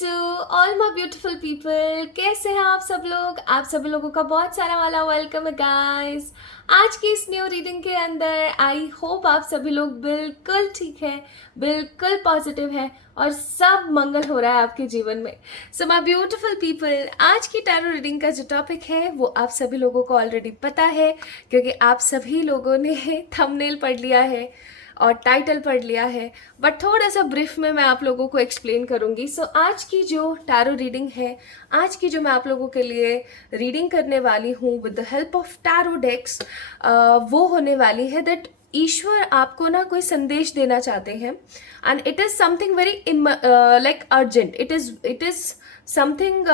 To all my beautiful people. कैसे हैं आप सब लोग? आप सभी लोगों का बहुत सारा वाला वेलकम है गाइस। आज की इस न्यू रीडिंग के अंदर आई होप आप सभी लोग बिल्कुल ठीक है, बिल्कुल पॉजिटिव है और सब मंगल हो रहा है आपके जीवन में। सो माय ब्यूटीफुल पीपल, आज की टैरो रीडिंग का जो टॉपिक है वो आप सभी लोगों को ऑलरेडी पता है, क्योंकि आप सभी लोगों ने थंबनेल पढ़ लिया है और टाइटल पढ़ लिया है। बट थोड़ा सा ब्रीफ में मैं आप लोगों को एक्सप्लेन करूंगी। सो आज की जो टैरो रीडिंग है, आज की जो मैं आप लोगों के लिए रीडिंग करने वाली हूँ with the help of tarot decks, वो होने वाली है दैट ईश्वर आपको ना कोई संदेश देना चाहते हैं and it is something very like urgent. It is something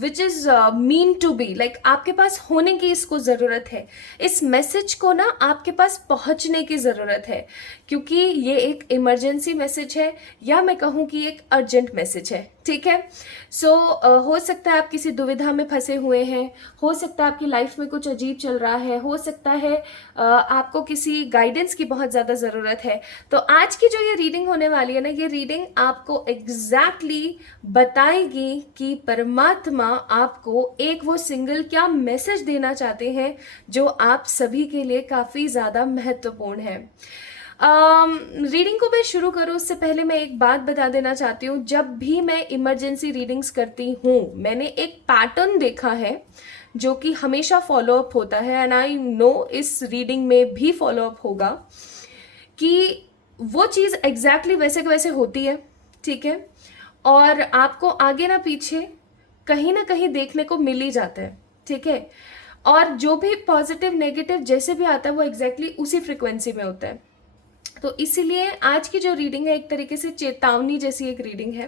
which is mean to be, like आपके पास होने की इसको ज़रूरत है। इस मैसेज को ना आपके पास पहुंचने की ज़रूरत है, क्योंकि ये एक इमरजेंसी मैसेज है या मैं कहूँ कि एक अर्जेंट मैसेज है। ठीक है। सो हो सकता है आप किसी दुविधा में फंसे हुए हैं, हो सकता है आपकी लाइफ में कुछ अजीब चल रहा है, हो सकता है आपको किसी गाइडेंस की बहुत ज़्यादा ज़रूरत है। तो आज की जो ये रीडिंग होने वाली है ना, ये रीडिंग आपको एग्जैक्टली बताएगी कि परमात्मा आपको एक वो सिंगल क्या मैसेज देना चाहते हैं जो आप सभी के लिए काफ़ी ज़्यादा महत्वपूर्ण है। रीडिंग को मैं शुरू करूँ उससे पहले मैं एक बात बता देना चाहती हूँ। जब भी मैं इमरजेंसी रीडिंग्स करती हूँ, मैंने एक पैटर्न देखा है जो कि हमेशा फॉलो अप होता है एंड आई नो इस रीडिंग में भी फॉलो अप होगा, कि वो चीज़ एग्जैक्टली वैसे के वैसे होती है। ठीक है। और आपको आगे ना पीछे कहीं ना कहीं देखने को मिल ही जाता है। ठीक है। और जो भी पॉजिटिव नेगेटिव जैसे भी आता है वो एग्जैक्टली उसी फ्रिक्वेंसी में होता है। तो इसीलिए आज की जो रीडिंग है एक तरीके से चेतावनी जैसी एक रीडिंग है।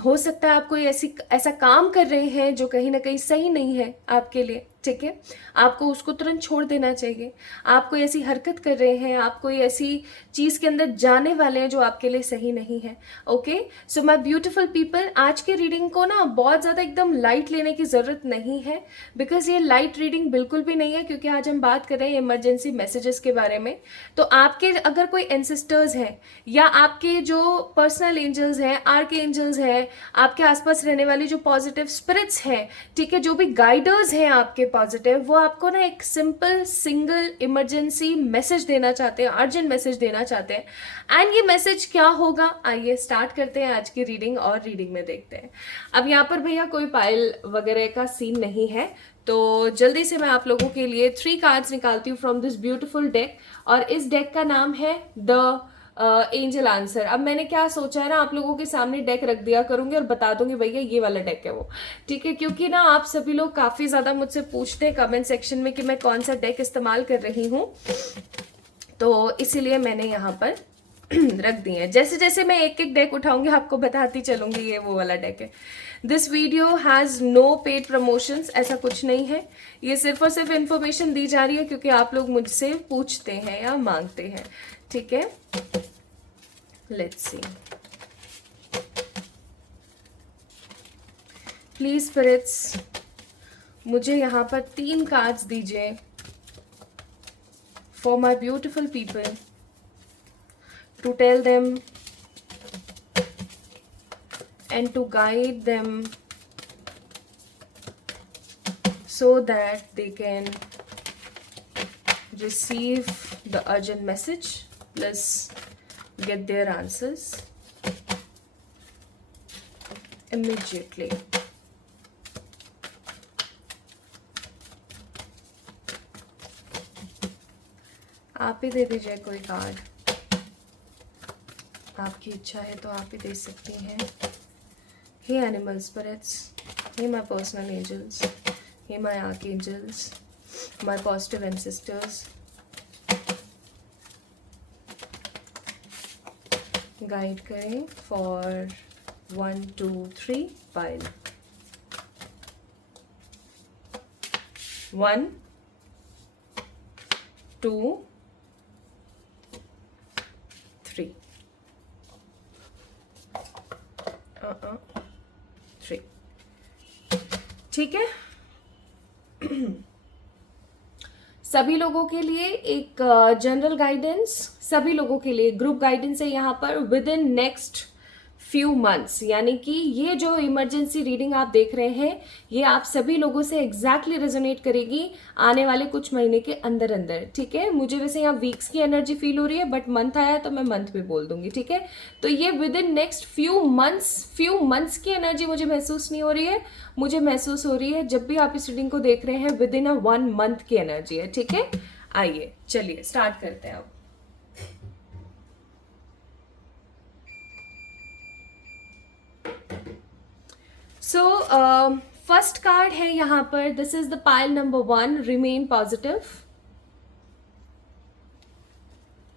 हो सकता है आप कोई ऐसा काम कर रहे हैं जो कहीं ना कहीं सही नहीं है आपके लिए। ठीक है। आपको उसको तुरंत छोड़ देना चाहिए। आप कोई ऐसी हरकत कर रहे हैं, आप कोई ऐसी चीज़ के अंदर जाने वाले हैं जो आपके लिए सही नहीं है। Okay. So my beautiful people, आज के रीडिंग को ना बहुत ज़्यादा एकदम लाइट लेने की ज़रूरत नहीं है, बिकॉज ये लाइट रीडिंग बिल्कुल भी नहीं है, क्योंकि आज हम बात कर रहे हैं इमरजेंसी मैसेजेस के बारे में। तो आपके अगर कोई एंसेस्टर्स हैं या आपके जो पर्सनल एंजल्स हैं, आर्क एंजल्स हैं, आपके आसपास रहने वाली जो पॉजिटिव स्पिरिट्स हैं, ठीक है, जो भी गाइडर्स हैं आपके पॉजिटिव, वो आपको ना एक सिंपल सिंगल इमरजेंसी मैसेज देना चाहते हैं, अर्जेंट मैसेज देना चाहते हैं। एंड ये मैसेज क्या होगा, आइए स्टार्ट करते हैं आज की रीडिंग और रीडिंग में देखते हैं। अब यहाँ पर भैया कोई पायल वगैरह का सीन नहीं है, तो जल्दी से मैं आप लोगों के लिए 3 कार्ड्स निकालती हूँ फ्रॉम दिस ब्यूटिफुल डेक, और इस डेक का नाम है द एंजल आंसर। अब मैंने क्या सोचा है ना, आप लोगों के सामने डेक रख दिया करूंगी और बता दूंगी भैया ये वाला डेक है वो। ठीक है। क्योंकि ना आप सभी लोग काफी ज्यादा मुझसे पूछते हैं कमेंट सेक्शन में कि मैं कौन सा डेक इस्तेमाल कर रही हूँ, तो इसीलिए मैंने यहाँ पर रख दिए हैं। जैसे जैसे मैं एक एक डेक उठाऊंगी आपको बताती चलूंगी ये वो वाला डेक है। This video has no paid promotions, ऐसा कुछ नहीं है। ये सिर्फ और सिर्फ इन्फॉर्मेशन दी जा रही है क्योंकि आप लोग मुझसे पूछते हैं या मांगते हैं। ठीक है। Let's see. प्लीज स्पिरिट्स, मुझे यहाँ पर 3 कार्ड्स दीजिए for my beautiful people to tell them and to guide them so that they can receive the urgent message plus get their answers immediately. आप ही दे दीजिए कोई कार्ड, आपकी इच्छा है तो आप ही दे सकती हैं। हे एनिमल स्पिरिट्स, हे माय पर्सनल एंजल्स, हे my archangels, my positive ancestors, guide करें फॉर 1 2 3 पाइल। 1 2 3 3। ठीक है। सभी लोगों के लिए एक जनरल गाइडेंस, सभी लोगों के लिए ग्रुप गाइडेंस है यहाँ पर with in next few months, यानी कि ये जो इमरजेंसी रीडिंग आप देख रहे हैं ये आप सभी लोगों से एग्जैक्टली रेजोनेट करेगी आने वाले कुछ महीने के अंदर अंदर, ठीक है। मुझे वैसे यहाँ वीक्स की एनर्जी फील हो रही है, बट मंथ आया तो मैं मंथ भी बोल दूंगी, ठीक है। तो ये with in next few months की एनर्जी मुझे महसूस नहीं हो रही है, मुझे महसूस हो रही है जब भी आप इस रीडिंग को देख रहे हैं विद इन अ 1 मंथ की एनर्जी है, ठीक है। आइए चलिए स्टार्ट करते हैं अब। सो फर्स्ट कार्ड है यहाँ पर, this is the pile number 1, remain positive.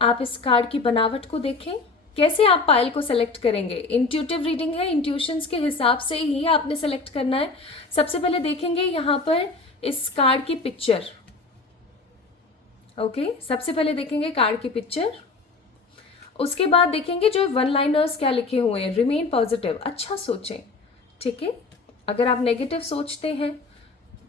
आप इस कार्ड की बनावट को देखें, कैसे आप पाइल को सेलेक्ट करेंगे। इंट्यूटिव रीडिंग है, इंट्यूशंस के हिसाब से ही आपने सेलेक्ट करना है। सबसे पहले देखेंगे यहाँ पर इस कार्ड की पिक्चर, ओके सबसे पहले देखेंगे कार्ड की पिक्चर, उसके बाद देखेंगे जो 1 लाइनर्स क्या लिखे हुए हैं। रिमेन पॉजिटिव, अच्छा सोचें, ठीक है। अगर आप नेगेटिव सोचते हैं,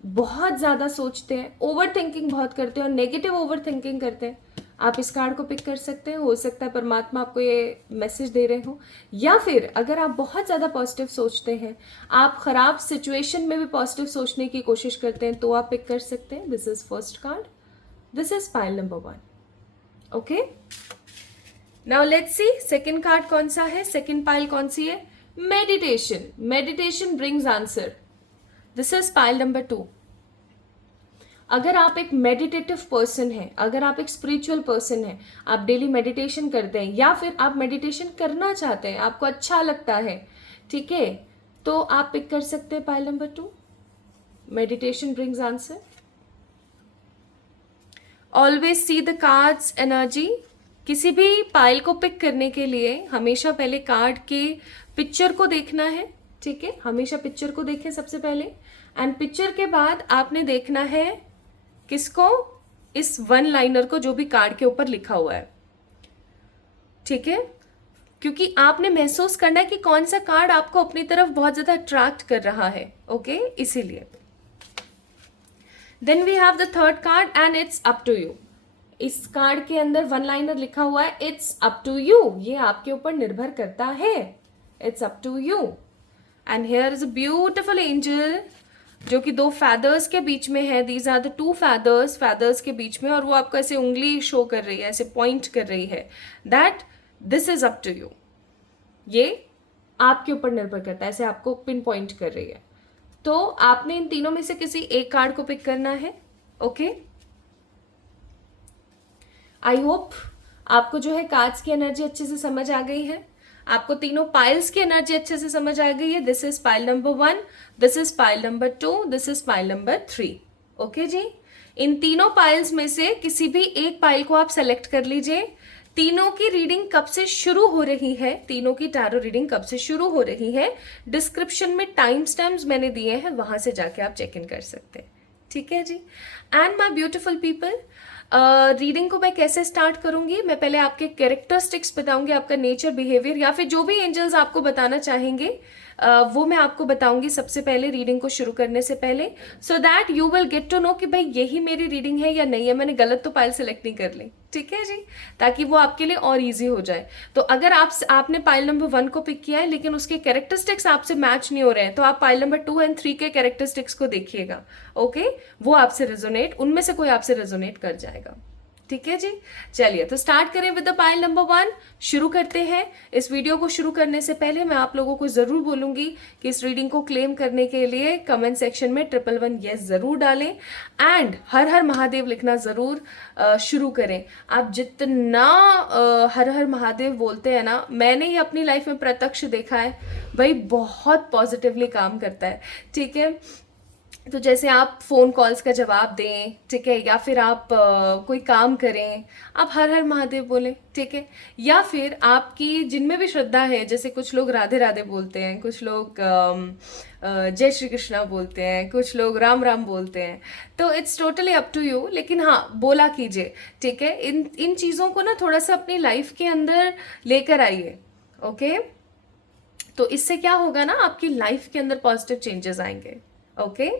बहुत ज़्यादा सोचते हैं, ओवर थिंकिंग बहुत करते हैं और नेगेटिव ओवर थिंकिंग करते हैं, आप इस कार्ड को पिक कर सकते हैं। हो सकता है परमात्मा आपको ये मैसेज दे रहे हो, या फिर अगर आप बहुत ज़्यादा पॉजिटिव सोचते हैं, आप खराब सिचुएशन में भी पॉजिटिव सोचने की कोशिश करते हैं, तो आप पिक कर सकते हैं। This is first card, this is pile number 1, okay. Now let's see second card कौन सा है, सेकेंड पाइल कौन सी है। Meditation, meditation brings answer, this is pile number 2। अगर आप एक मेडिटेटिव पर्सन हैं, अगर आप एक स्पिरिचुअल पर्सन हैं, आप डेली मेडिटेशन करते हैं या फिर आप मेडिटेशन करना चाहते हैं, आपको अच्छा लगता है, ठीक है, तो आप पिक कर सकते हैं pile number 2, meditation brings answer. Always see the cards energy. किसी भी पाइल को पिक करने के लिए हमेशा पहले कार्ड के पिक्चर को देखना है, ठीक है। हमेशा पिक्चर को देखें सबसे पहले, एंड पिक्चर के बाद आपने देखना है किसको, इस 1 लाइनर को जो भी कार्ड के ऊपर लिखा हुआ है, ठीक है। क्योंकि आपने महसूस करना है कि कौन सा कार्ड आपको अपनी तरफ बहुत ज्यादा अट्रैक्ट कर रहा है, ओके, इसीलिए। Then we have the third card and it's up to you. इस कार्ड के अंदर 1 लाइनर लिखा हुआ है, इट्स अप टू यू, ये आपके ऊपर निर्भर करता है, it's up to you. And here is a beautiful angel जो कि 2 फैदर्स के बीच में है। These are the 2 feathers, feathers के बीच में, और वो आपको ऐसे उंगली शो कर रही है, ऐसे पॉइंट कर रही है that this is up to you, ये आपके ऊपर निर्भर करता है, ऐसे आपको पिन पॉइंट कर रही है। तो आपने इन तीनों में से किसी एक कार्ड को पिक करना है, ओके। आई होप आपको जो है कार्ड्स की एनर्जी अच्छे से समझ आ गई है, आपको तीनों पाइल्स की एनर्जी अच्छे से समझ आ गई है। This is pile number 1, this is pile number 2, this is pile number 3, okay जी। इन तीनों पाइल्स में से किसी भी एक पाइल को आप सेलेक्ट कर लीजिए। तीनों की रीडिंग कब से शुरू हो रही है, तीनों की टैरो रीडिंग कब से शुरू हो रही है, डिस्क्रिप्शन में टाइम स्टैम्प्स मैंने दिए हैं, वहां से जाके आप चेक इन कर सकते हैं, ठीक है जी। And my beautiful people, reading को मैं कैसे स्टार्ट करूंगी, मैं पहले आपके कैरेक्टरिस्टिक्स बताऊंगी, आपका नेचर, बिहेवियर, या फिर जो भी एंजल्स आपको बताना चाहेंगे वो मैं आपको बताऊंगी सबसे पहले रीडिंग को शुरू करने से पहले, so that you will get to know कि भाई यही मेरी रीडिंग है या नहीं है, मैंने गलत तो पाइल सेलेक्ट नहीं कर ली, ठीक है जी, ताकि वो आपके लिए और ईजी हो जाए। तो अगर आपने पाइल नंबर 1 को पिक किया है लेकिन उसके कैरेक्टरिस्टिक्स आपसे मैच नहीं हो रहे हैं, तो आप पाइल नंबर 2 एंड 3 के कैरेक्टरिस्टिक्स को देखिएगा, ओके, वो आपसे रेजोनेट, उनमें से कोई आपसे रेजोनेट कर जाएगा, ठीक है जी। चलिए तो स्टार्ट करें विद द पाइल नंबर 1, शुरू करते हैं। इस वीडियो को शुरू करने से पहले मैं आप लोगों को जरूर बोलूंगी कि इस रीडिंग को क्लेम करने के लिए कमेंट सेक्शन में 111 यस जरूर डालें, एंड हर हर महादेव लिखना जरूर शुरू करें। आप जितना हर हर महादेव बोलते हैं ना, मैंने ये अपनी लाइफ में प्रत्यक्ष देखा है भाई, बहुत पॉजिटिवली काम करता है, ठीक है। तो जैसे आप फ़ोन कॉल्स का जवाब दें, ठीक है, या फिर आप कोई काम करें, आप हर हर महादेव बोलें, ठीक है, या फिर आपकी जिनमें भी श्रद्धा है, जैसे कुछ लोग राधे राधे बोलते हैं, कुछ लोग जय श्री कृष्णा बोलते हैं, कुछ लोग राम राम बोलते हैं, तो it's totally up to you, लेकिन हाँ बोला कीजिए, ठीक है। इन चीज़ों को ना थोड़ा सा अपनी लाइफ के अंदर लेकर आइए, ओके। तो इससे क्या होगा ना, आपकी लाइफ के अंदर पॉजिटिव चेंजेस आएंगे, ओके।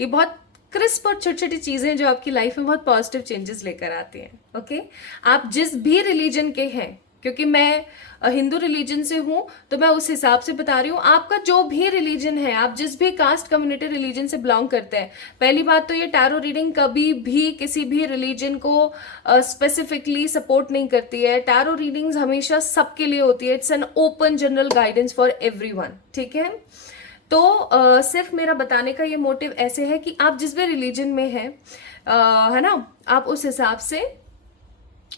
ये बहुत क्रिस्प और छोटी छोटी चीजें जो आपकी लाइफ में बहुत पॉजिटिव चेंजेस लेकर आती हैं, ओके। आप जिस भी रिलीजन के हैं, क्योंकि मैं हिंदू रिलीजन से हूँ तो मैं उस हिसाब से बता रही हूँ। आपका जो भी रिलीजन है, आप जिस भी कास्ट कम्युनिटी रिलीजन से बिलोंग करते हैं, पहली बात तो ये टैरो रीडिंग कभी भी किसी भी रिलीजन को स्पेसिफिकली सपोर्ट नहीं करती है। टैरो रीडिंग्स हमेशा सबके लिए होती है। It's an open general guidance for everyone, ठीक है। तो सिर्फ मेरा बताने का ये मोटिव ऐसे है कि आप जिस भी रिलीजन में हैं, है ना, आप उस हिसाब से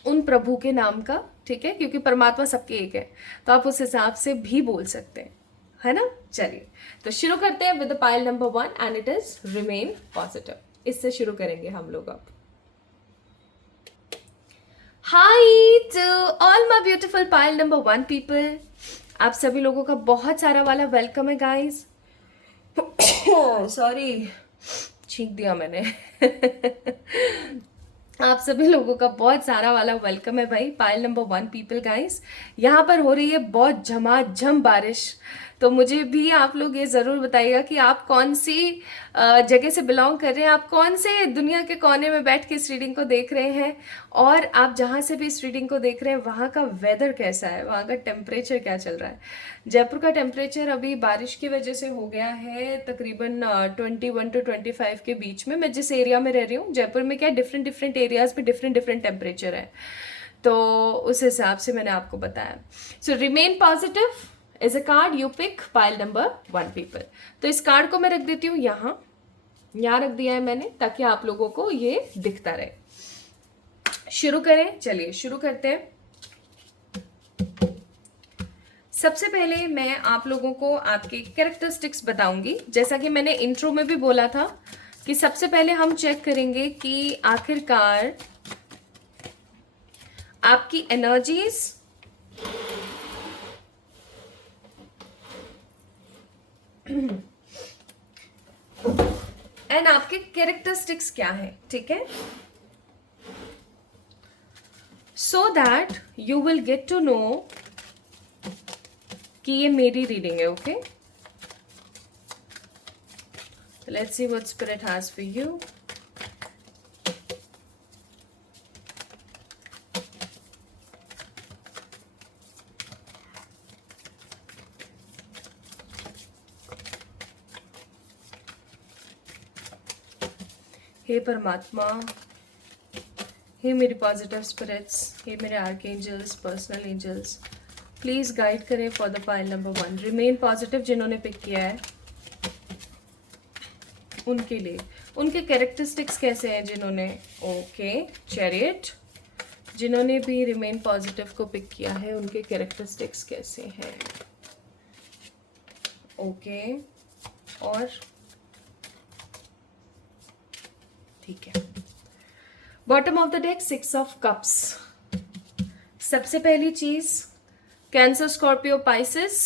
उन प्रभु के नाम का, ठीक है, क्योंकि परमात्मा सबके एक है, तो आप उस हिसाब से भी बोल सकते हैं, है ना। चलिए तो शुरू करते हैं with pile number 1 and it is remain positive. इससे शुरू करेंगे हम लोग अब। Hi to all my beautiful pile number 1 people, आप सभी लोगों का बहुत सारा वाला वेलकम है गाइस। सॉरी, छींक दिया मैंने। आप सभी लोगों का बहुत सारा वाला वेलकम है भाई। पाइल नंबर 1 पीपल गाइस, यहाँ पर हो रही है बहुत झमाझम बारिश, तो मुझे भी आप लोग ये ज़रूर बताइएगा कि आप कौन सी जगह से बिलोंग कर रहे हैं, आप कौन से दुनिया के कोने में बैठ के इस रीडिंग को देख रहे हैं, और आप जहाँ से भी इस रीडिंग को देख रहे हैं वहाँ का वेदर कैसा है, वहाँ का टेम्परेचर क्या चल रहा है। जयपुर का टेम्परेचर अभी बारिश की वजह से हो गया है तकरीबन 21 to 25 के बीच में। मैं जिस एरिया में रह रही हूँ, जयपुर में क्या डिफरेंट डिफरेंट एरियाज में डिफरेंट टेम्परेचर है, तो उस हिसाब से मैंने आपको बताया। So remain positive is a card you pick, pile number 1 people. तो इस कार्ड को मैं रख देती हूँ यहाँ रख दिया है मैंने, ताकि आप लोगों को ये दिखता रहे। शुरू करें, चलिए शुरू करते हैं। सबसे पहले मैं आप लोगों को आपके कैरेक्टरिस्टिक्स बताऊंगी। जैसा कि मैंने इंट्रो में भी बोला था कि सबसे पहले हम चेक करेंगे कि आखिरकार आपकी एनर्जीज एंड आपके कैरेक्टरिस्टिक्स क्या है, ठीक है, so that you will get to know कि ये मेरी रीडिंग है। Okay, let's see what spirit has for you. हे परमात्मा, हे मेरे पॉजिटिव स्पिरिट्स, हे मेरे archangels, personal angels, please guide करें for the pile number 1। Remain positive जिन्होंने पिक किया है उनके लिए, उनके कैरेक्टरिस्टिक्स कैसे हैं जिन्होंने, ओके, चैरियट, जिन्होंने भी रिमेन पॉजिटिव को पिक किया है उनके कैरेक्टरिस्टिक्स कैसे हैं, ओके, और ठीक है। Bottom of the deck 6 of cups. सबसे पहली चीज cancer, Scorpio, Pisces,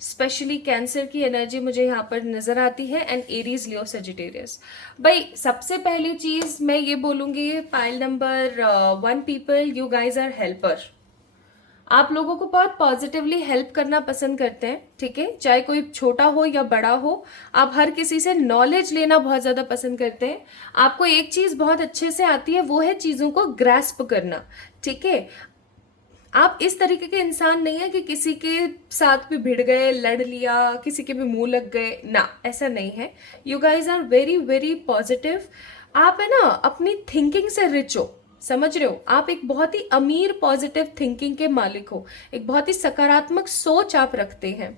specially cancer की एनर्जी मुझे यहाँ पर नजर आती है, एंड एरीज, लियो, सेजिटेरियस। भाई सबसे पहली चीज मैं ये बोलूंगी, pile number 1 people, you guys are helper. आप लोगों को बहुत पॉजिटिवली हेल्प करना पसंद करते हैं, ठीक है, चाहे कोई छोटा हो या बड़ा हो, आप हर किसी से नॉलेज लेना बहुत ज़्यादा पसंद करते हैं। आपको एक चीज़ बहुत अच्छे से आती है, वो है चीज़ों को ग्रैस्प करना, ठीक है। आप इस तरीके के इंसान नहीं है कि किसी के साथ भी भिड़ गए, लड़ लिया, किसी के भी मुंह लग गए, ना, ऐसा नहीं है। You guys are very very positive. आप है ना अपनी थिंकिंग से रिच हो, समझ रहे हो, आप एक बहुत ही अमीर पॉजिटिव थिंकिंग के मालिक हो, एक बहुत ही सकारात्मक सोच आप रखते हैं।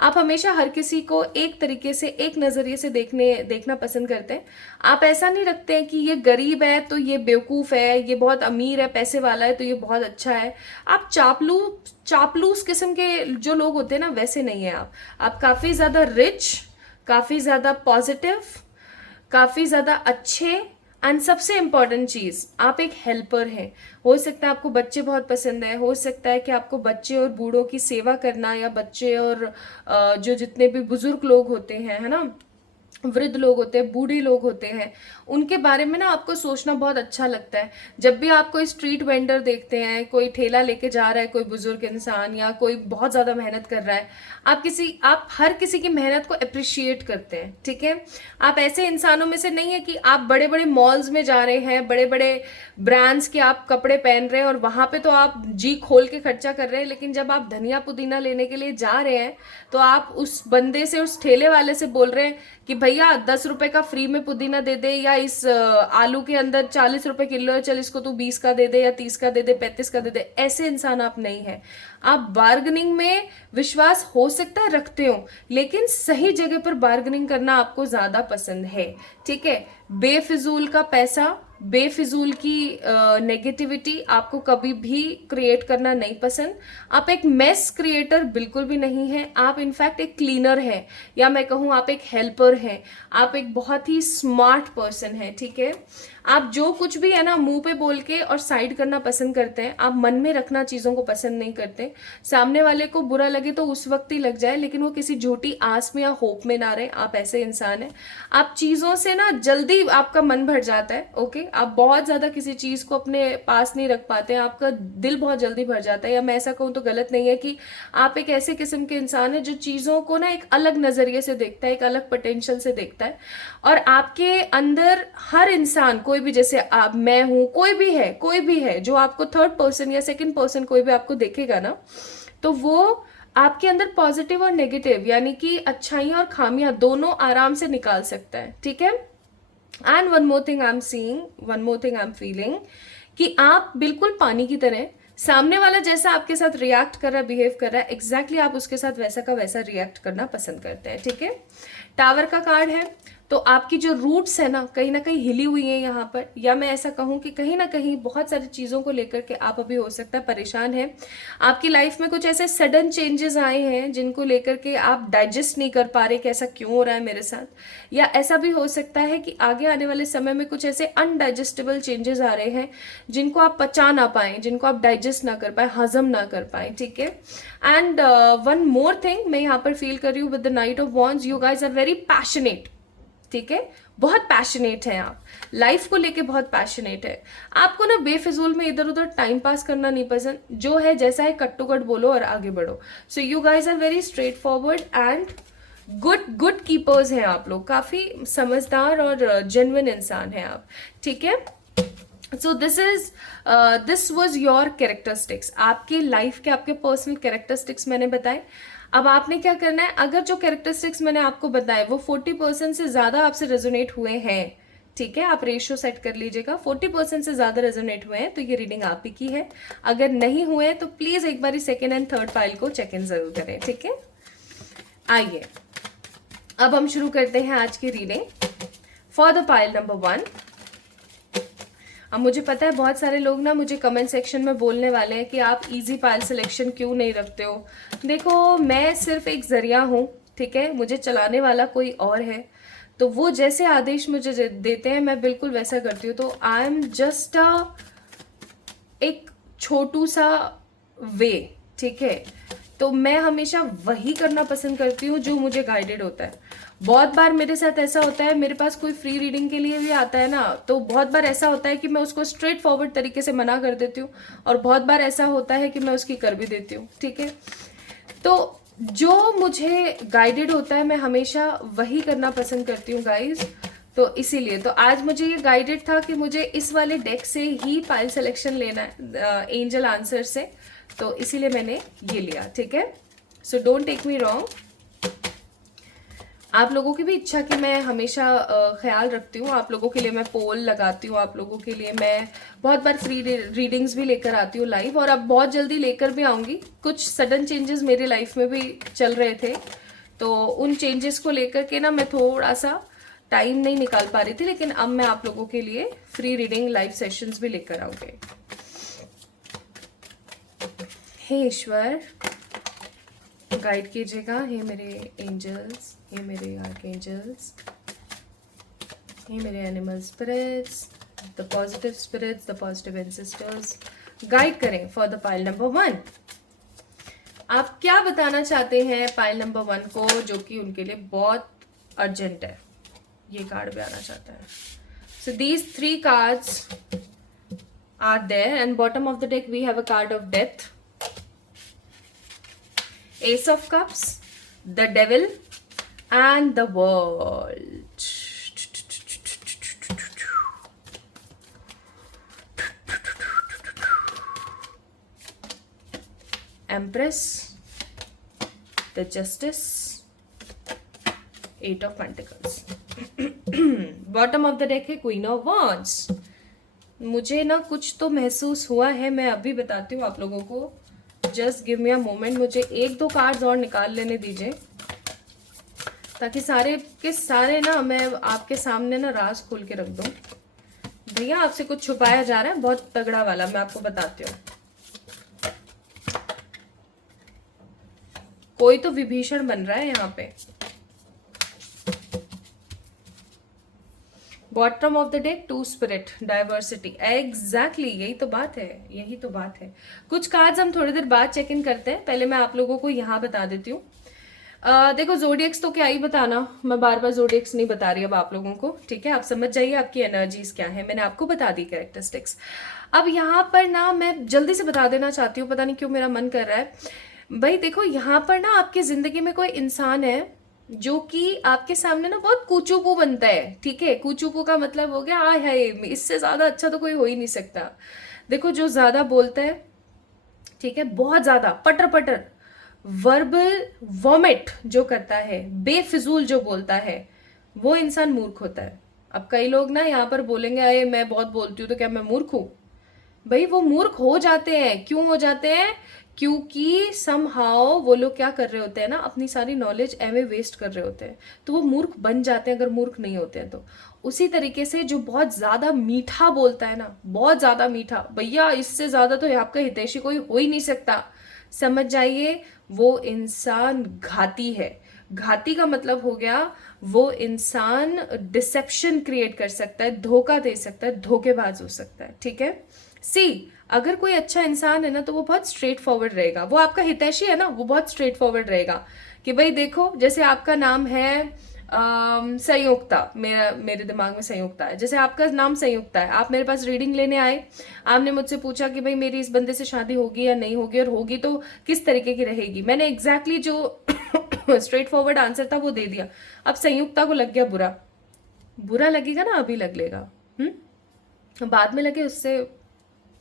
आप हमेशा हर किसी को एक तरीके से, एक नज़रिए से देखना पसंद करते हैं। आप ऐसा नहीं रखते हैं कि ये गरीब है तो ये बेवकूफ़ है, ये बहुत अमीर है, पैसे वाला है तो ये बहुत अच्छा है। आप चापलूस किस्म के जो लोग होते हैं ना, वैसे नहीं है आप काफ़ी ज़्यादा रिच, काफ़ी ज़्यादा पॉजिटिव, काफ़ी ज़्यादा अच्छे, एंड सबसे इम्पॉर्टेंट चीज़, आप एक हेल्पर हैं। हो सकता है आपको बच्चे बहुत पसंद है, हो सकता है कि आपको बच्चे और बूढ़ों की सेवा करना, या बच्चे और जो जितने भी बुजुर्ग लोग होते हैं, है ना, वृद्ध लोग होते हैं, बूढ़े लोग होते हैं, उनके बारे में ना आपको सोचना बहुत अच्छा लगता है। जब भी आप कोई स्ट्रीट वेंडर देखते हैं, कोई ठेला लेके जा रहा है, कोई बुजुर्ग इंसान या कोई बहुत ज़्यादा मेहनत कर रहा है, आप हर किसी की मेहनत को अप्रिशिएट करते हैं, ठीक है। आप ऐसे इंसानों में से नहीं है कि आप बड़े बड़े मॉल्स में जा रहे हैं, बड़े बड़े ब्रांड्स के आप कपड़े पहन रहे हैं और वहाँ पे तो आप जी खोल के खर्चा कर रहे हैं, लेकिन जब आप धनिया पुदीना लेने के लिए जा रहे हैं तो आप उस बंदे से, उस ठेले वाले से बोल रहे हैं कि भैया 10 रुपए का फ्री में पुदीना दे दे, या इस आलू के अंदर 40 रुपए किलो है, चल इसको तू 20 का दे दे या 30 का दे दे, 35 का दे दे। ऐसे इंसान आप नहीं है। आप बार्गेनिंग में विश्वास हो सकता है रखते हो, लेकिन सही जगह पर बार्गेनिंग करना आपको ज्यादा पसंद है, ठीक है। बेफिजूल का पैसा, बेफिजूल की नेगेटिविटी आपको कभी भी क्रिएट करना नहीं पसंद। आप एक मेस क्रिएटर बिल्कुल भी नहीं है। आप इनफैक्ट एक क्लीनर है, या मैं कहूँ आप एक हेल्पर हैं। आप एक बहुत ही स्मार्ट पर्सन है, ठीक है। आप जो कुछ भी है ना मुंह पे बोल के और साइड करना पसंद करते हैं। आप मन में रखना चीज़ों को पसंद नहीं करते। सामने वाले को बुरा लगे तो उस वक्त ही लग जाए, लेकिन वो किसी झूठी आस में या होप में ना रहे। आप ऐसे इंसान हैं। आप चीज़ों से ना जल्दी आपका मन भर जाता है, ओके। आप बहुत ज़्यादा किसी चीज़ को अपने पास नहीं रख पाते हैं, आपका दिल बहुत जल्दी भर जाता है। या मैं ऐसा कहूँ तो गलत नहीं है कि आप एक ऐसे किस्म के इंसान हैं जो चीज़ों को ना एक अलग नज़रिए से देखता है, एक अलग पोटेंशियल से देखता है। और आपके अंदर हर इंसान, कोई भी, जैसे आप, मैं हूँ, कोई भी है जो आपको थर्ड पर्सन या सेकंड पर्सन कोई भी आपको देखेगा ना, तो वो आपके अंदर पॉजिटिव और नेगेटिव यानी कि अच्छाइयाँ और खामियां दोनों आराम से निकाल सकता है, ठीक है। And one more thing I am seeing, one more thing I am feeling, कि आप बिल्कुल पानी की तरह, सामने वाला जैसा आपके साथ रिएक्ट कर रहा है, बिहेव कर रहा है, एग्जैक्टली आप उसके साथ वैसा का वैसा रिएक्ट करना पसंद करते हैं, ठीक है। टावर का कार्ड है, तो आपकी जो रूट्स है ना कहीं हिली हुई है यहाँ पर, या मैं ऐसा कहूँ कि कहीं ना कहीं बहुत सारी चीज़ों को लेकर के आप अभी हो सकता है परेशान हैं। आपकी लाइफ में कुछ ऐसे सडन चेंजेस आए हैं जिनको लेकर के आप डाइजेस्ट नहीं कर पा रहे कि ऐसा क्यों हो रहा है मेरे साथ। या ऐसा भी हो सकता है कि आगे आने वाले समय में कुछ ऐसे अनडाइजेस्टेबल चेंजेस आ रहे हैं जिनको आप पचा ना पाए, जिनको आप डाइजेस्ट ना कर पाए, हजम ना कर पाए, ठीक है। एंड वन मोर थिंग मैं यहाँ पर फील कर रही हूँ with the knight of wands, you guys are very passionate, ठीक है। बहुत पैशनेट हैं आप, लाइफ को लेके बहुत पैशनेट है। आपको ना बेफिजूल में इधर उधर टाइम पास करना नहीं पसंद। जो है जैसा है कट टू कट बोलो और आगे बढ़ो। So you guys are very straightforward and good keepers हैं आप लोग। काफी समझदार और जेन्युइन इंसान हैं आप, ठीक है। So this was your characteristics, आपके लाइफ के आपके पर्सनल कैरेक्टरिस्टिक्स मैंने बताए। अब आपने क्या करना है, अगर जो कैरेक्टरिस्टिक्स मैंने आपको बताए वो 40% से ज़्यादा आपसे रेजोनेट हुए हैं, ठीक है, आप रेशियो सेट कर लीजिएगा। 40% से ज़्यादा रेजोनेट हुए हैं तो ये रीडिंग आप ही की है। अगर नहीं हुए तो प्लीज़ एक बार सेकेंड एंड थर्ड पाइल को चेक इन ज़रूर करें, ठीक है। आइए अब हम शुरू करते हैं आज की reading for the pile number 1। अब मुझे पता है बहुत सारे लोग ना मुझे कमेंट सेक्शन में बोलने वाले हैं कि आप इजी पाइल सिलेक्शन क्यों नहीं रखते हो। देखो, मैं सिर्फ एक जरिया हूँ, ठीक है, मुझे चलाने वाला कोई और है। तो वो जैसे आदेश मुझे देते हैं मैं बिल्कुल वैसा करती हूँ। तो आई एम जस्ट एक छोटू सा वे, ठीक है। तो मैं हमेशा वही करना पसंद करती हूँ जो मुझे गाइडेड होता है। बहुत बार मेरे साथ ऐसा होता है, मेरे पास कोई फ्री रीडिंग के लिए भी आता है ना, तो बहुत बार ऐसा होता है कि मैं उसको स्ट्रेट फॉरवर्ड तरीके से मना कर देती हूँ, और बहुत बार ऐसा होता है कि मैं उसकी कर भी देती हूँ, ठीक है। तो जो मुझे गाइडेड होता है मैं हमेशा वही करना पसंद करती हूँ गाइज। तो इसीलिए तो आज मुझे ये गाइडेड था कि मुझे इस वाले डेक से ही पाइल सिलेक्शन लेना है, एंजल आंसर से, तो इसीलिए मैंने ये लिया, ठीक है। So don't take me wrong, आप लोगों की भी इच्छा की मैं हमेशा ख्याल रखती हूँ। आप लोगों के लिए मैं पोल लगाती हूँ, आप लोगों के लिए मैं बहुत बार फ्री रीडिंग्स भी लेकर आती हूँ लाइव, और अब बहुत जल्दी लेकर भी आऊँगी। कुछ सडन चेंजेस मेरी लाइफ में भी चल रहे थे, तो उन चेंजेस को लेकर के ना मैं थोड़ा सा टाइम नहीं निकाल पा रही थी, लेकिन अब मैं आप लोगों के लिए फ्री रीडिंग लाइव सेशंस भी लेकर आऊँगी। हे ईश्वर, गाइड कीजिएगा, हे मेरे एंजल्स, ये मेरे आर्कएंजल्स, ये मेरे animal spirits, the positive spirits, the positive ancestors, guide करें फॉर द पाइल नंबर 1। आप क्या बताना चाहते हैं पाइल नंबर 1 को, जो कि उनके लिए बहुत अर्जेंट है। ये कार्ड भी आना चाहता है. So these 3 cards are there, and bottom of the deck we have a card of death, Ace of Cups, the Devil, and the World. Empress, the Justice, 8 of Pentacles. Bottom of the deck है queen of wands. मुझे ना कुछ तो महसूस हुआ है, मैं अभी बताती हूँ आप लोगों को. Just give me a moment, मुझे 1-2 कार्ड्स और निकाल लेने दीजिए ताकि सारे के सारे ना मैं आपके सामने ना राज खोल के रख दूँ. भैया आपसे कुछ छुपाया जा रहा है बहुत तगड़ा वाला, मैं आपको बताती हूँ. कोई तो विभीषण बन रहा है यहाँ पे. Bottom of the deck 2 spirit, diversity. Exactly यही तो बात है, यही तो बात है. कुछ कार्ड्स हम थोड़ी देर बाद चेक इन करते हैं. पहले मैं आप लोगों को यहाँ बता देती हूँ. देखो जोडियक्स तो क्या ही बताना, मैं बार बार जोडियक्स नहीं बता रही अब आप लोगों को. ठीक है, आप समझ जाइए आपकी एनर्जीज क्या है. मैंने आपको बता दी कैरेक्टरिस्टिक्स. अब यहाँ पर ना मैं जल्दी से बता देना चाहती हूँ, पता नहीं क्यों मेरा मन कर रहा है. भाई देखो यहाँ पर ना आपकी जिंदगी में कोई इंसान है जो कि आपके सामने ना बहुत कूचूपू बनता है. ठीक है, कूचूपू का मतलब हो गया हाय हाय, इससे ज्यादा अच्छा तो कोई हो ही नहीं सकता. देखो जो ज्यादा बोलता है, ठीक है, बहुत ज्यादा पटर पटर वर्बल वॉमिट जो करता है, बेफिजूल जो बोलता है, वो इंसान मूर्ख होता है. अब कई लोग ना यहाँ पर बोलेंगे अरे मैं बहुत बोलती हूँ तो क्या मैं मूर्ख हूँ? भाई वो मूर्ख हो जाते हैं. क्यों हो जाते हैं? क्योंकि समहाउ वो लोग क्या कर रहे होते हैं ना, अपनी सारी नॉलेज एवे वेस्ट कर रहे होते हैं, तो वो मूर्ख बन जाते हैं अगर मूर्ख नहीं होते हैं तो. उसी तरीके से जो बहुत ज्यादा मीठा बोलता है ना, बहुत ज्यादा मीठा, भैया इससे ज्यादा तो आपका हितैषी कोई हो ही नहीं सकता. समझ जाइए, वो इंसान घाती है. घाती का मतलब हो गया वो इंसान डिसेप्शन क्रिएट कर सकता है, धोखा दे सकता है, धोखेबाज हो सकता है. ठीक है, सी अगर कोई अच्छा इंसान है ना तो वो बहुत स्ट्रेट फॉरवर्ड रहेगा. वो आपका हितैषी है ना, वो बहुत स्ट्रेट फॉरवर्ड रहेगा कि भाई देखो जैसे आपका नाम है संयुक्ता, मेरे दिमाग में संयुक्ता है. जैसे आपका नाम संयुक्ता है, आप मेरे पास रीडिंग लेने आए, आपने मुझसे पूछा कि भाई मेरी इस बंदे से शादी होगी या नहीं होगी, और होगी तो किस तरीके की रहेगी. मैंने एग्जैक्टली जो स्ट्रेट फॉरवर्ड आंसर था वो दे दिया. अब संयुक्ता को लग गया बुरा. बुरा लगेगा ना, अभी लग लेगा, बाद में लगे उससे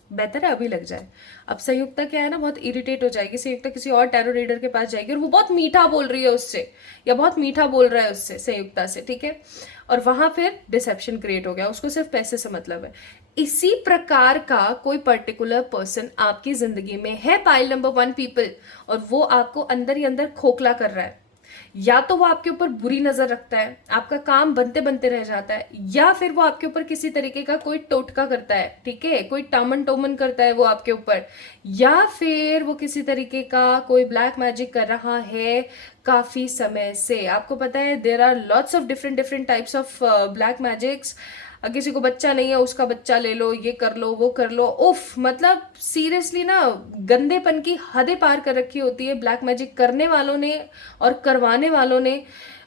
बेहतर है अभी लग जाए. अब संयुक्ता क्या है ना, बहुत इरिटेट हो जाएगी. संयुक्ता किसी और टैरो रीडर के पास जाएगी और वो बहुत मीठा बोल रही है उससे, या बहुत मीठा बोल रहा है उससे, संयुक्ता से. ठीक है, और वहां फिर डिसेप्शन क्रिएट हो गया, उसको सिर्फ पैसे से मतलब है. इसी प्रकार का कोई पर्टिकुलर पर्सन आपकी जिंदगी में है, पाइल नंबर 1 पीपल, और वो आपको अंदर ही अंदर खोखला कर रहा है. या तो वो आपके ऊपर बुरी नजर रखता है, आपका काम बनते बनते रह जाता है, या फिर वो आपके ऊपर किसी तरीके का कोई टोटका करता है. ठीक है, कोई टामन टोमन करता है वो आपके ऊपर, या फिर वो किसी तरीके का कोई ब्लैक मैजिक कर रहा है काफी समय से. आपको पता है there are lots of different types of black magics. किसी को बच्चा नहीं है उसका बच्चा ले लो, ये कर लो वो कर लो. उफ, मतलब सीरियसली ना गंदेपन की हदें पार कर रखी होती है ब्लैक मैजिक करने वालों ने और करवाने वालों ने.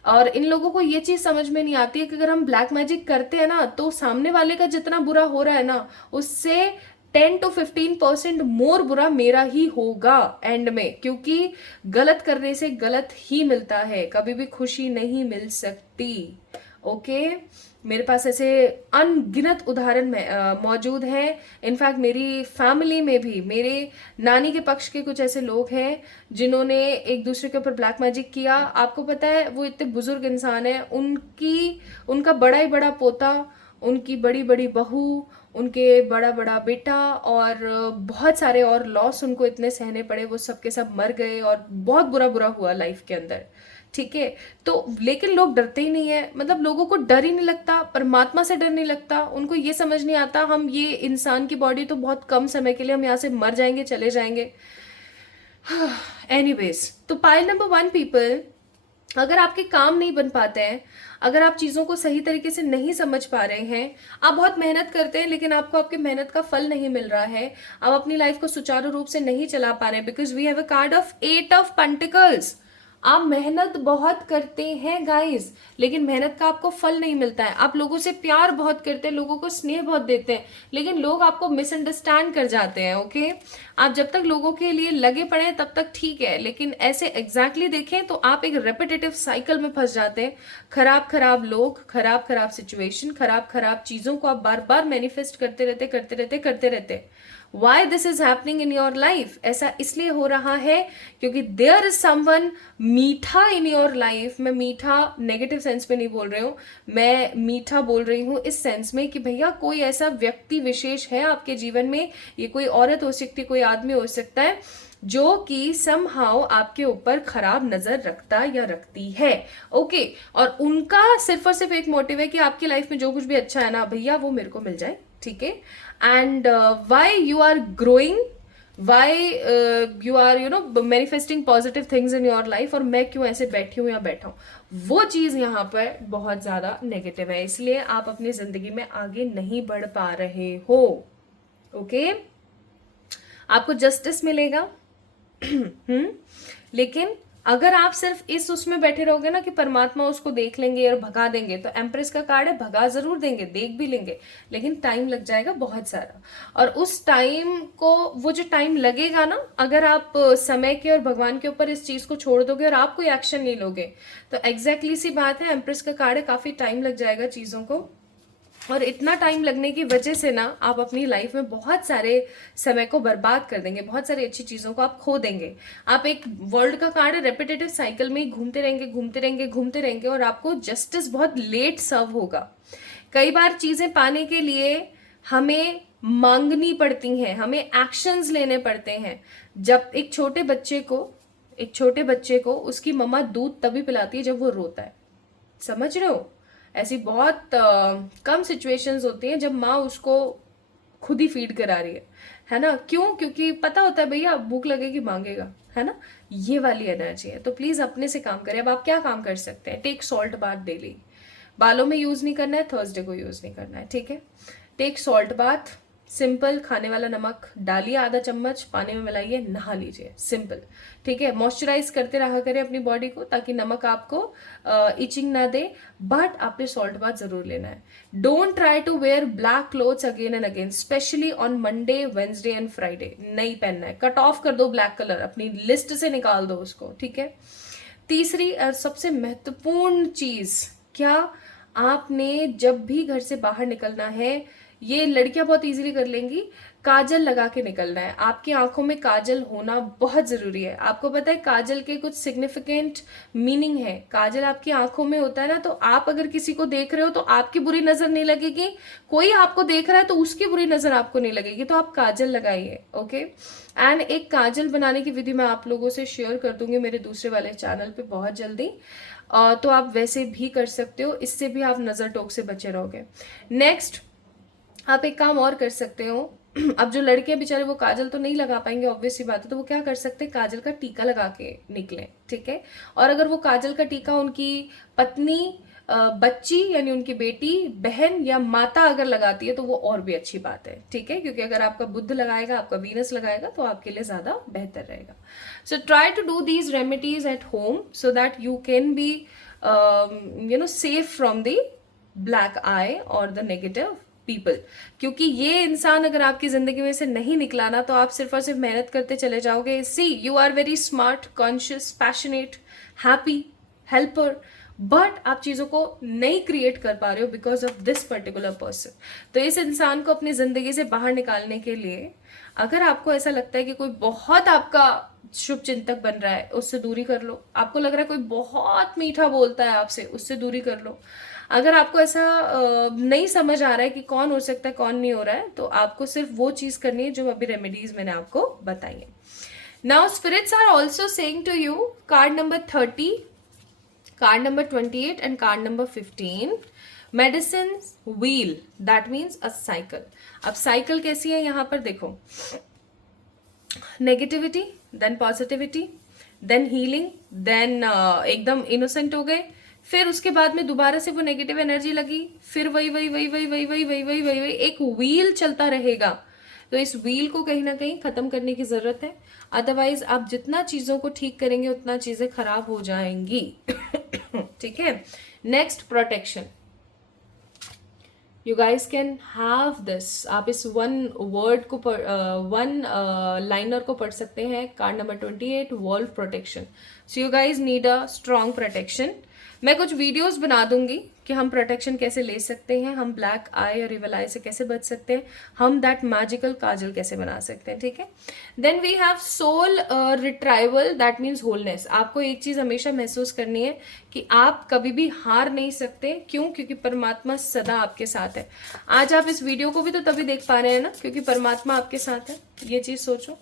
और इन लोगों को ये चीज समझ में नहीं आती है कि अगर हम ब्लैक मैजिक करते हैं ना तो सामने वाले का जितना बुरा हो रहा है ना, उससे 10 to 15% मोर बुरा मेरा ही होगा एंड में. क्योंकि गलत करने से गलत ही मिलता है, कभी भी खुशी नहीं मिल सकती. ओके, मेरे पास ऐसे अनगिनत उदाहरण मौजूद हैं. इनफैक्ट मेरी फैमिली में भी मेरे नानी के पक्ष के कुछ ऐसे लोग हैं जिन्होंने एक दूसरे के ऊपर ब्लैक मैजिक किया. आपको पता है वो इतने बुजुर्ग इंसान है, उनका बड़ा ही बड़ा पोता, उनकी बड़ी बड़ी बहू, उनके बड़ा बड़ा बेटा और बहुत सारे और लॉस उनको इतने सहने पड़े, वो सब के सब मर गए और बहुत बुरा बुरा हुआ लाइफ के अंदर. ठीक है, तो लेकिन लोग डरते ही नहीं है. मतलब लोगों को डर ही नहीं लगता, परमात्मा से डर नहीं लगता. उनको ये समझ नहीं आता हम ये इंसान की बॉडी तो बहुत कम समय के लिए हम यहाँ से मर जाएंगे, चले जाएंगे. एनीवेज, तो पाइल नंबर 1 पीपल, अगर आपके काम नहीं बन पाते हैं, अगर आप चीज़ों को सही तरीके से नहीं समझ पा रहे हैं, आप बहुत मेहनत करते हैं लेकिन आपको आपके मेहनत का फल नहीं मिल रहा है, आप अपनी लाइफ को सुचारू रूप से नहीं चला पा रहे हैं, because we have a card of 8 of pentacles. आप मेहनत बहुत करते हैं गाइस, लेकिन मेहनत का आपको फल नहीं मिलता है। आप लोगों से प्यार बहुत करते हैं, लोगों को स्नेह बहुत देते हैं, लेकिन लोग आपको मिसअंडरस्टैंड कर जाते हैं। ओके, आप जब तक लोगों के लिए लगे पड़े हैं तब तक ठीक है, लेकिन ऐसे एग्जैक्टली देखें तो आप एक रेपिटेटिव साइकिल में फंस जाते हैं। खराब खराब लोग, खराब खराब सिचुएशन, खराब खराब चीजों को आप बार बार मैनिफेस्ट करते रहते। Why this is happening in your life? ऐसा इसलिए हो रहा है क्योंकि देयर इज समवन मीठा इन योर लाइफ। मैं मीठा नेगेटिव सेंस में नहीं बोल रही हूँ, मैं मीठा बोल रही हूँ इस सेंस में कि भैया कोई ऐसा व्यक्ति विशेष है आपके जीवन में, ये कोई औरत हो सकती है, कोई आदमी हो सकता है, जो कि समहाउ आपके ऊपर खराब नजर रखता या रखती है। ओके, और उनका सिर्फ और सिर्फ एक मोटिव है कि आपकी लाइफ में जो कुछ भी अच्छा है ना भैया वो मेरे को मिल जाए, ठीक है। And why you are growing, why you are manifesting positive things in your life, और मैं क्यों ऐसे बैठी हूँ या बैठा हूँ, वो चीज यहाँ पर बहुत ज्यादा नेगेटिव है, इसलिए आप अपनी जिंदगी में आगे नहीं बढ़ पा रहे हो। ओके, आपको जस्टिस मिलेगा लेकिन अगर आप सिर्फ इस उसमें बैठे रहोगे ना कि परमात्मा उसको देख लेंगे और भगा देंगे, तो एम्प्रेस का कार्ड है, भगा जरूर देंगे, देख भी लेंगे, लेकिन टाइम लग जाएगा बहुत सारा। और उस टाइम को, वो जो टाइम लगेगा ना, अगर आप समय के और भगवान के ऊपर इस चीज को छोड़ दोगे और आप कोई एक्शन नहीं लोगे, तो एग्जैक्टली सी बात है, एम्प्रेस का कार्ड है, काफी टाइम लग जाएगा चीजों को। और इतना टाइम लगने की वजह से ना आप अपनी लाइफ में बहुत सारे समय को बर्बाद कर देंगे, बहुत सारी अच्छी चीजों को आप खो देंगे। आप एक वर्ल्ड का कार्ड है, रेपिटेटिव साइकिल में ही घूमते रहेंगे और आपको जस्टिस बहुत लेट सर्व होगा। कई बार चीजें पाने के लिए हमें मांगनी पड़ती हैं, हमें एक्शंस लेने पड़ते हैं। जब एक छोटे बच्चे को उसकी मम्मा दूध तभी पिलाती है जब वो रोता है, समझ रहे हो? ऐसी बहुत कम सिचुएशंस होती हैं जब माँ उसको खुद ही फीड करा रही है ना? क्यों? क्योंकि पता होता है भैया भूख लगेगी मांगेगा, है ना? ये वाली एनर्जी है। तो प्लीज अपने से काम करें। अब आप क्या काम कर सकते हैं? Take salt bath daily. बालों में यूज नहीं करना है, थर्सडे को यूज नहीं करना है, ठीक है? टेक सॉल्ट बाथ, सिंपल, खाने वाला नमक डालिए आधा चम्मच, पानी में मिलाइए, नहा लीजिए, सिंपल, ठीक है? मॉइस्चराइज करते रहा करें अपनी बॉडी को ताकि नमक आपको इचिंग ना दे, बट आपने सॉल्ट बाथ जरूर लेना है। Don't try to wear black clothes again and again, specially on Monday, Wednesday and Friday. नहीं पहनना है, कट ऑफ कर दो ब्लैक कलर, अपनी लिस्ट से निकाल दो उसको, ठीक है? तीसरी और सबसे महत्वपूर्ण चीज, क्या आपने जब भी घर से बाहर निकलना है, ये लड़कियां बहुत इजीली कर लेंगी, काजल लगा के निकलना है। आपकी आंखों में काजल होना बहुत जरूरी है। आपको पता है काजल के कुछ सिग्निफिकेंट मीनिंग है। काजल आपकी आंखों में होता है ना, तो आप अगर किसी को देख रहे हो तो आपकी बुरी नजर नहीं लगेगी, कोई आपको देख रहा है तो उसकी बुरी नजर आपको नहीं लगेगी, तो आप काजल लगाइए, ओके? एंड एक काजल बनाने की विधि मैं आप लोगों से शेयर कर दूंगी मेरे दूसरे वाले चैनल पे बहुत जल्दी, तो आप वैसे भी कर सकते हो, इससे भी आप नजर टोक से बचे रहोगे। नेक्स्ट, आप एक काम और कर सकते हो। अब जो लड़के हैं बेचारे वो काजल तो नहीं लगा पाएंगे, ऑब्वियस सी बात है, तो वो क्या कर सकते हैं, काजल का टीका लगा के निकले, ठीक है? और अगर वो काजल का टीका उनकी पत्नी, बच्ची यानी उनकी बेटी, बहन या माता अगर लगाती है तो वो और भी अच्छी बात है, ठीक है? क्योंकि अगर आपका बुध लगाएगा, आपका वीनस लगाएगा, तो आपके लिए ज्यादा बेहतर रहेगा। So try to do these remedies at home so that you can be safe from the black eye और द नेगेटिव पीपल। क्योंकि ये इंसान अगर आपकी जिंदगी में से नहीं निकला ना, तो आप सिर्फ और सिर्फ मेहनत करते चले जाओगे। See, you are very smart, conscious, passionate, happy, helper, but आप चीजों को नहीं क्रिएट कर पा रहे हो because of this particular person. तो इस इंसान को अपनी जिंदगी से बाहर निकालने के लिए, अगर आपको ऐसा लगता है कि कोई बहुत आपका शुभ चिंतक बन रहा है, उससे दूरी कर लो। आपको लग रहा है कोई बहुत मीठा बोलता है आपसे, उससे दूरी कर लो। अगर आपको ऐसा नहीं समझ आ रहा है कि कौन हो सकता है कौन नहीं हो रहा है, तो आपको सिर्फ वो चीज करनी है जो अभी रेमेडीज मैंने आपको बताई है। Now spirits are also saying to you, card number 30, card number 28 and card number 15, medicine wheel, that means a cycle. अब साइकिल कैसी है यहाँ पर देखो, negativity, then positivity, then healing, then एकदम इनोसेंट हो गए, फिर उसके बाद में दोबारा से वो नेगेटिव एनर्जी लगी, फिर वही, एक व्हील चलता रहेगा। तो इस व्हील को कहीं ना कहीं ख़त्म करने की ज़रूरत है, अदरवाइज आप जितना चीज़ों को ठीक करेंगे उतना चीज़ें खराब हो जाएंगी। ठीक है। Next, protection. You guys can have this. आप इस वन वर्ड को वन लाइनर को पढ़ सकते हैं, card number 28, valve protection. So you guys need a strong protection. मैं कुछ वीडियोस बना दूंगी कि हम प्रोटेक्शन कैसे ले सकते हैं, हम ब्लैक आई और इवल आई से कैसे बच सकते हैं, हम दैट मैजिकल काजल कैसे बना सकते हैं। ठीक है। Then we have soul retrieval, that means wholeness. आपको एक चीज हमेशा महसूस करनी है कि आप कभी भी हार नहीं सकते। क्यों? क्योंकि परमात्मा सदा आपके साथ है। आज आप इस वीडियो को भी तो तभी देख पा रहे हैं ना क्योंकि परमात्मा आपके साथ है। ये चीज सोचो।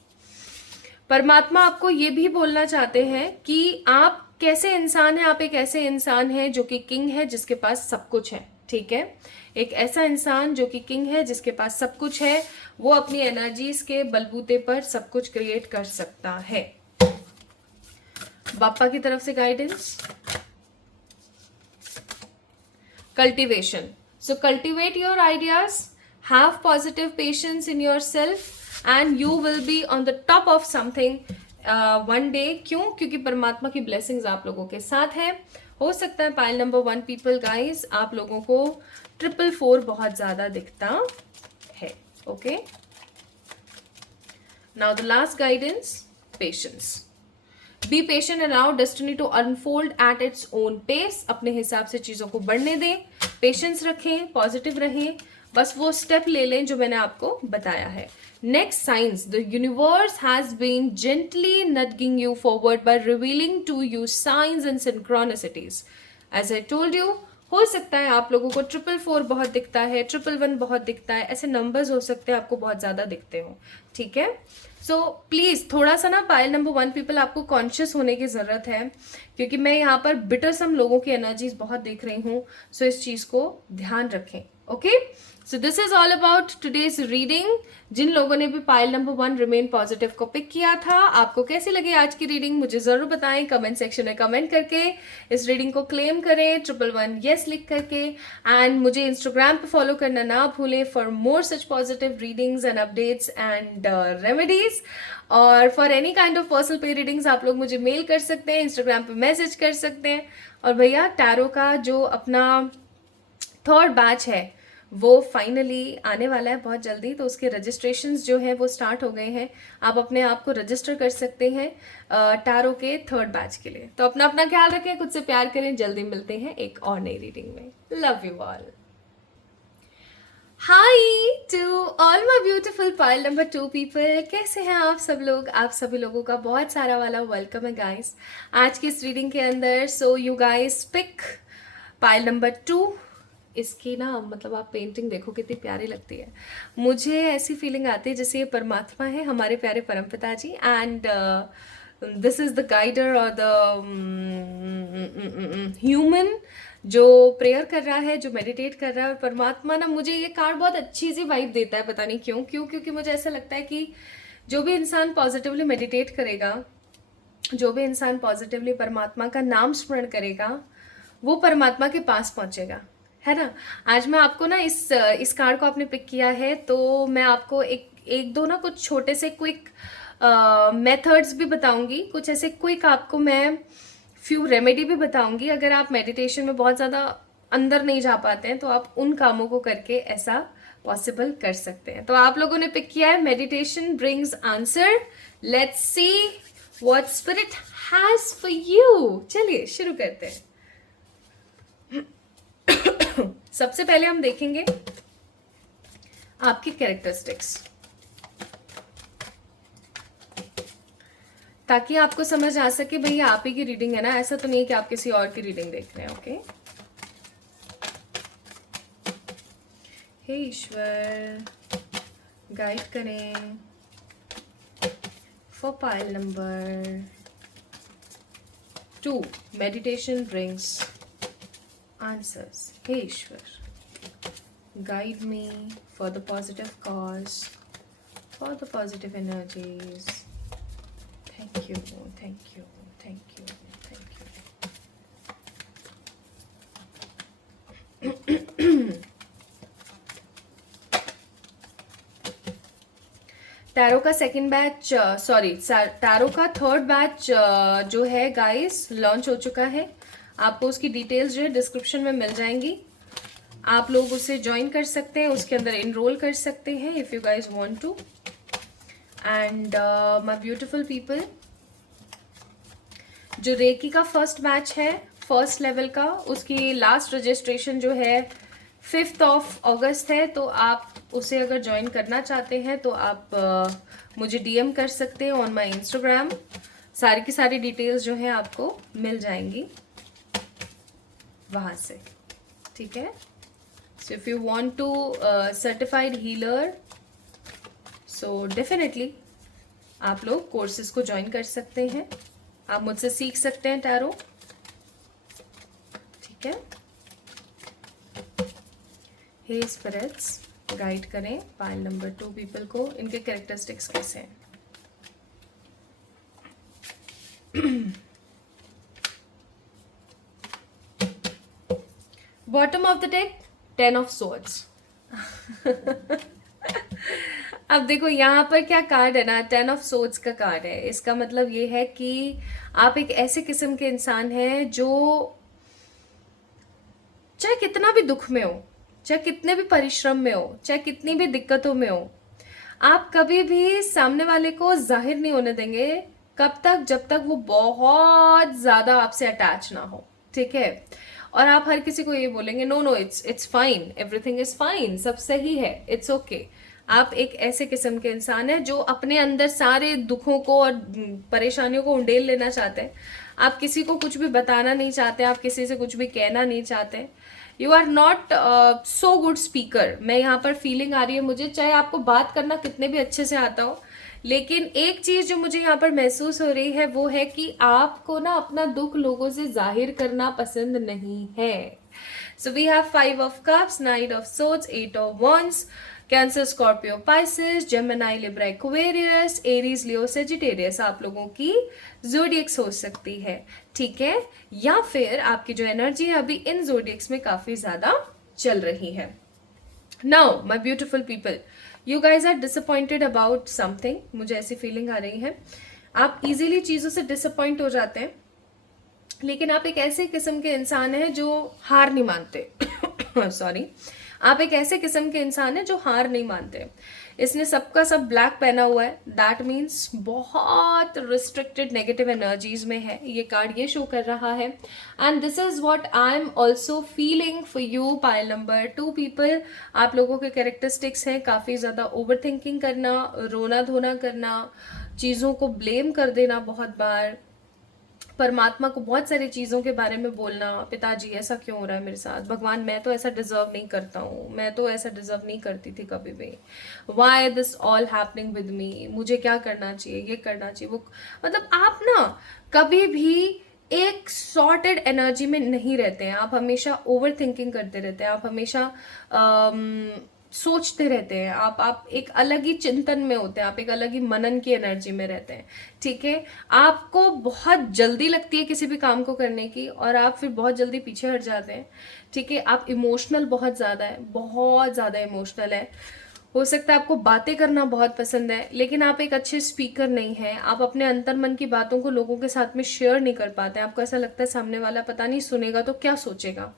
परमात्मा आपको ये भी बोलना चाहते हैं कि आप कैसे इंसान हैं। आप एक ऐसे इंसान हैं जो कि किंग है, जिसके पास सब कुछ है। ठीक है। एक ऐसा इंसान जो कि किंग है, जिसके पास सब कुछ है, वो अपनी एनर्जीज के बलबूते पर सब कुछ क्रिएट कर सकता है। बापा की तरफ से guidance, cultivation. So cultivate your ideas, have positive patience in your self and you will be on the top of something one day. क्यों? क्योंकि परमात्मा की ब्लेसिंग्स आप लोगों के साथ है। हो सकता है पाइल नंबर 1 पीपल गाइस, आप लोगों को 444 बहुत ज्यादा दिखता है। Okay, now the last guidance, patience. Be patient and allow destiny to unfold at its own pace. अपने हिसाब से चीजों को बढ़ने दें, पेशेंस रखें, पॉजिटिव रहें, बस वो स्टेप ले लें जो मैंने आपको बताया है। Next, science. The universe has been gently nudging you forward by revealing to you science and synchronicities. As I told you, हो सकता है आप लोगों को 444 बहुत दिखता है, 111 बहुत दिखता है, ऐसे नंबर्स हो सकते हैं आपको बहुत ज्यादा दिखते हो। ठीक है। सो प्लीज थोड़ा सा ना पाइल नंबर 1 पीपल आपको कॉन्शियस होने की जरूरत है, क्योंकि मैं यहाँ पर बिटरसम लोगों की एनर्जीज बहुत देख रही हूँ। सो इस चीज को ध्यान रखें। Okay, so this is all about today's reading. जिन लोगों ने भी पाइल नंबर 1 रिमेन पॉजिटिव को पिक किया था, आपको कैसी लगी आज की रीडिंग मुझे जरूर बताएं कमेंट सेक्शन में कमेंट करके। इस रीडिंग को क्लेम करें 111 यस लिख करके, एंड मुझे इंस्टाग्राम पे फॉलो करना ना भूलें for more such positive readings and updates and remedies. और for any kind of personal pay readings आप लोग मुझे मेल कर सकते हैं, इंस्टाग्राम पे मैसेज कर सकते हैं। और भैया टैरो का जो अपना 3rd बैच है वो फाइनली आने वाला है बहुत जल्दी, तो उसके रजिस्ट्रेशंस जो है वो स्टार्ट हो गए हैं। आप अपने आप को रजिस्टर कर सकते हैं टैरो के 3rd बैच के लिए। तो अपना अपना ख्याल रखें, खुद से प्यार करें। जल्दी मिलते हैं एक और नई रीडिंग में। Love you all. Hi to all my beautiful pile number 2 people, कैसे हैं आप सब लोग? आप सभी लोगों का बहुत सारा वाला वेलकम है गाइस आज की इस रीडिंग के अंदर। So you guys pick pile number 2। इसकी ना मतलब आप पेंटिंग देखो कितनी प्यारी लगती है। मुझे ऐसी फीलिंग आती है जैसे ये परमात्मा है, हमारे प्यारे परमपिता जी, and this is the guider और द ह्यूमन जो प्रेयर कर रहा है, जो मेडिटेट कर रहा है। और परमात्मा ना, मुझे ये कार्ड बहुत अच्छी सी वाइब देता है, पता नहीं क्यों क्योंकि मुझे ऐसा लगता है कि जो भी इंसान पॉजिटिवली मेडिटेट करेगा, जो भी इंसान पॉजिटिवली परमात्मा का नाम स्मरण करेगा, वो परमात्मा के पास पहुंचेगा, है ना। आज मैं आपको ना इस कार्ड को आपने पिक किया है, तो मैं आपको एक दो ना कुछ छोटे से क्विक मेथड्स भी बताऊंगी, कुछ ऐसे क्विक आपको मैं फ्यू रेमेडी भी बताऊंगी। अगर आप मेडिटेशन में बहुत ज़्यादा अंदर नहीं जा पाते हैं तो आप उन कामों को करके ऐसा पॉसिबल कर सकते हैं। तो आप लोगों ने पिक किया है meditation brings answer. Let's see what spirit has for you. चलिए शुरू करते हैं। सबसे पहले हम देखेंगे आपकी कैरेक्टरिस्टिक्स, ताकि आपको समझ आ सके भैया आप ही की रीडिंग है ना, ऐसा तो नहीं कि आप किसी और की रीडिंग देख रहे हैं। ओके, हे ईश्वर गाइड करें for pile number 2 meditation brings answers. Hey Ishwar, guide me for the positive cause, for the positive energies. Thank you, thank you, thank you, thank you. Tarot का सेकंड बैच, सॉरी टैरो का third batch जो है guys launch हो चुका है। आपको उसकी details जो है डिस्क्रिप्शन में मिल जाएंगी। आप लोग उसे ज्वाइन कर सकते हैं, उसके अंदर इनरोल कर सकते हैं if you guys want to. And my beautiful people, जो रेकी का फर्स्ट बैच है फर्स्ट लेवल का, उसकी लास्ट रजिस्ट्रेशन जो है 5th ऑफ अगस्त है। तो आप उसे अगर ज्वाइन करना चाहते हैं तो आप मुझे डीएम कर सकते हैं ऑन माय इंस्टाग्राम। सारी की सारी डिटेल्स जो हैं आपको मिल जाएंगी वहाँ से, ठीक है। So if you want to certified healer, so definitely आप लोग कोर्सेज को ज्वाइन कर सकते हैं। आप मुझसे सीख सकते हैं टैरो, ठीक है। हे स्पिरिट्स, गाइड करें पाइल नंबर 2 पीपल को, इनके कैरेक्टरिस्टिक्स कैसे हैं। Bottom of the deck 10 of swords. अब देखो यहाँ पर क्या कार्ड है ना, 10 ऑफ सोर्ड्स का कार्ड है। इसका मतलब ये है कि आप एक ऐसे किस्म के इंसान हैं जो चाहे कितना भी दुख में हो, चाहे कितने भी परिश्रम में हो, चाहे कितनी भी दिक्कतों में हो, आप कभी भी सामने वाले को जाहिर नहीं होने देंगे। कब तक? जब तक वो बहुत ज्यादा आपसे अटैच ना हो, ठीक है। और आप हर किसी को ये बोलेंगे no no it's fine, everything is fine, सब सही है, इट्स ओके। आप एक ऐसे किस्म के इंसान हैं जो अपने अंदर सारे दुखों को और परेशानियों को उंडेल लेना चाहते हैं। आप किसी को कुछ भी बताना नहीं चाहते, आप किसी से कुछ भी कहना नहीं चाहते। You are not so good speaker. मैं यहाँ पर फीलिंग आ रही है मुझे, चाहे आपको बात करना कितने भी अच्छे से आता हो, लेकिन एक चीज जो मुझे यहाँ पर महसूस हो रही है वो है कि आपको ना अपना दुख लोगों से जाहिर करना पसंद नहीं है। So we have 5 of cups, 9 of swords, 8 of wands, Cancer, Scorpio, Pisces, Gemini, Libra, Aquarius, Aries, Leo, Sagittarius आप लोगों की ज़ोडिएक्स हो सकती है, ठीक है। या फिर आपकी जो एनर्जी है अभी इन ज़ोडिएक्स में काफी ज्यादा चल रही है। Now my beautiful people, you guys are disappointed about something. मुझे ऐसी फीलिंग आ रही है आप इजीली चीजों से डिसअपॉइंट हो जाते हैं, लेकिन आप एक ऐसे किस्म के इंसान हैं जो हार नहीं मानते। सॉरी, आप एक ऐसे किस्म के इंसान हैं जो हार नहीं मानते। इसने सबका सब ब्लैक पहना हुआ है, दैट मीन्स बहुत रिस्ट्रिक्टेड नेगेटिव एनर्जीज में है। ये कार्ड ये शो कर रहा है and this is what I am also feeling for you pile number 2 people. आप लोगों के कैरेक्टरिस्टिक्स हैं काफ़ी ज़्यादा ओवर थिंकिंग करना, रोना धोना करना, चीज़ों को ब्लेम कर देना, बहुत बार परमात्मा को बहुत सारी चीज़ों के बारे में बोलना, पिताजी ऐसा क्यों हो रहा है मेरे साथ, भगवान मैं तो ऐसा डिजर्व नहीं करता हूँ, मैं तो ऐसा डिजर्व नहीं करती थी कभी भी, why this all happening with me, मुझे क्या करना चाहिए, ये करना चाहिए, वो। मतलब आप ना कभी भी एक सॉर्टेड एनर्जी में नहीं रहते हैं, आप हमेशा ओवर थिंकिंग करते रहते हैं, आप हमेशा सोचते रहते हैं, आप एक अलग ही चिंतन में होते हैं, आप एक अलग ही मनन की एनर्जी में रहते हैं, ठीक है। आपको बहुत जल्दी लगती है किसी भी काम को करने की और आप फिर बहुत जल्दी पीछे हट जाते हैं, ठीक है। आप इमोशनल बहुत ज़्यादा है, बहुत ज़्यादा इमोशनल है। हो सकता है आपको बातें करना बहुत पसंद है, लेकिन आप एक अच्छे स्पीकर नहीं हैं। आप अपने अंतर मन की बातों को लोगों के साथ में शेयर नहीं कर पाते। आपको ऐसा लगता है सामने वाला पता नहीं सुनेगा तो क्या सोचेगा।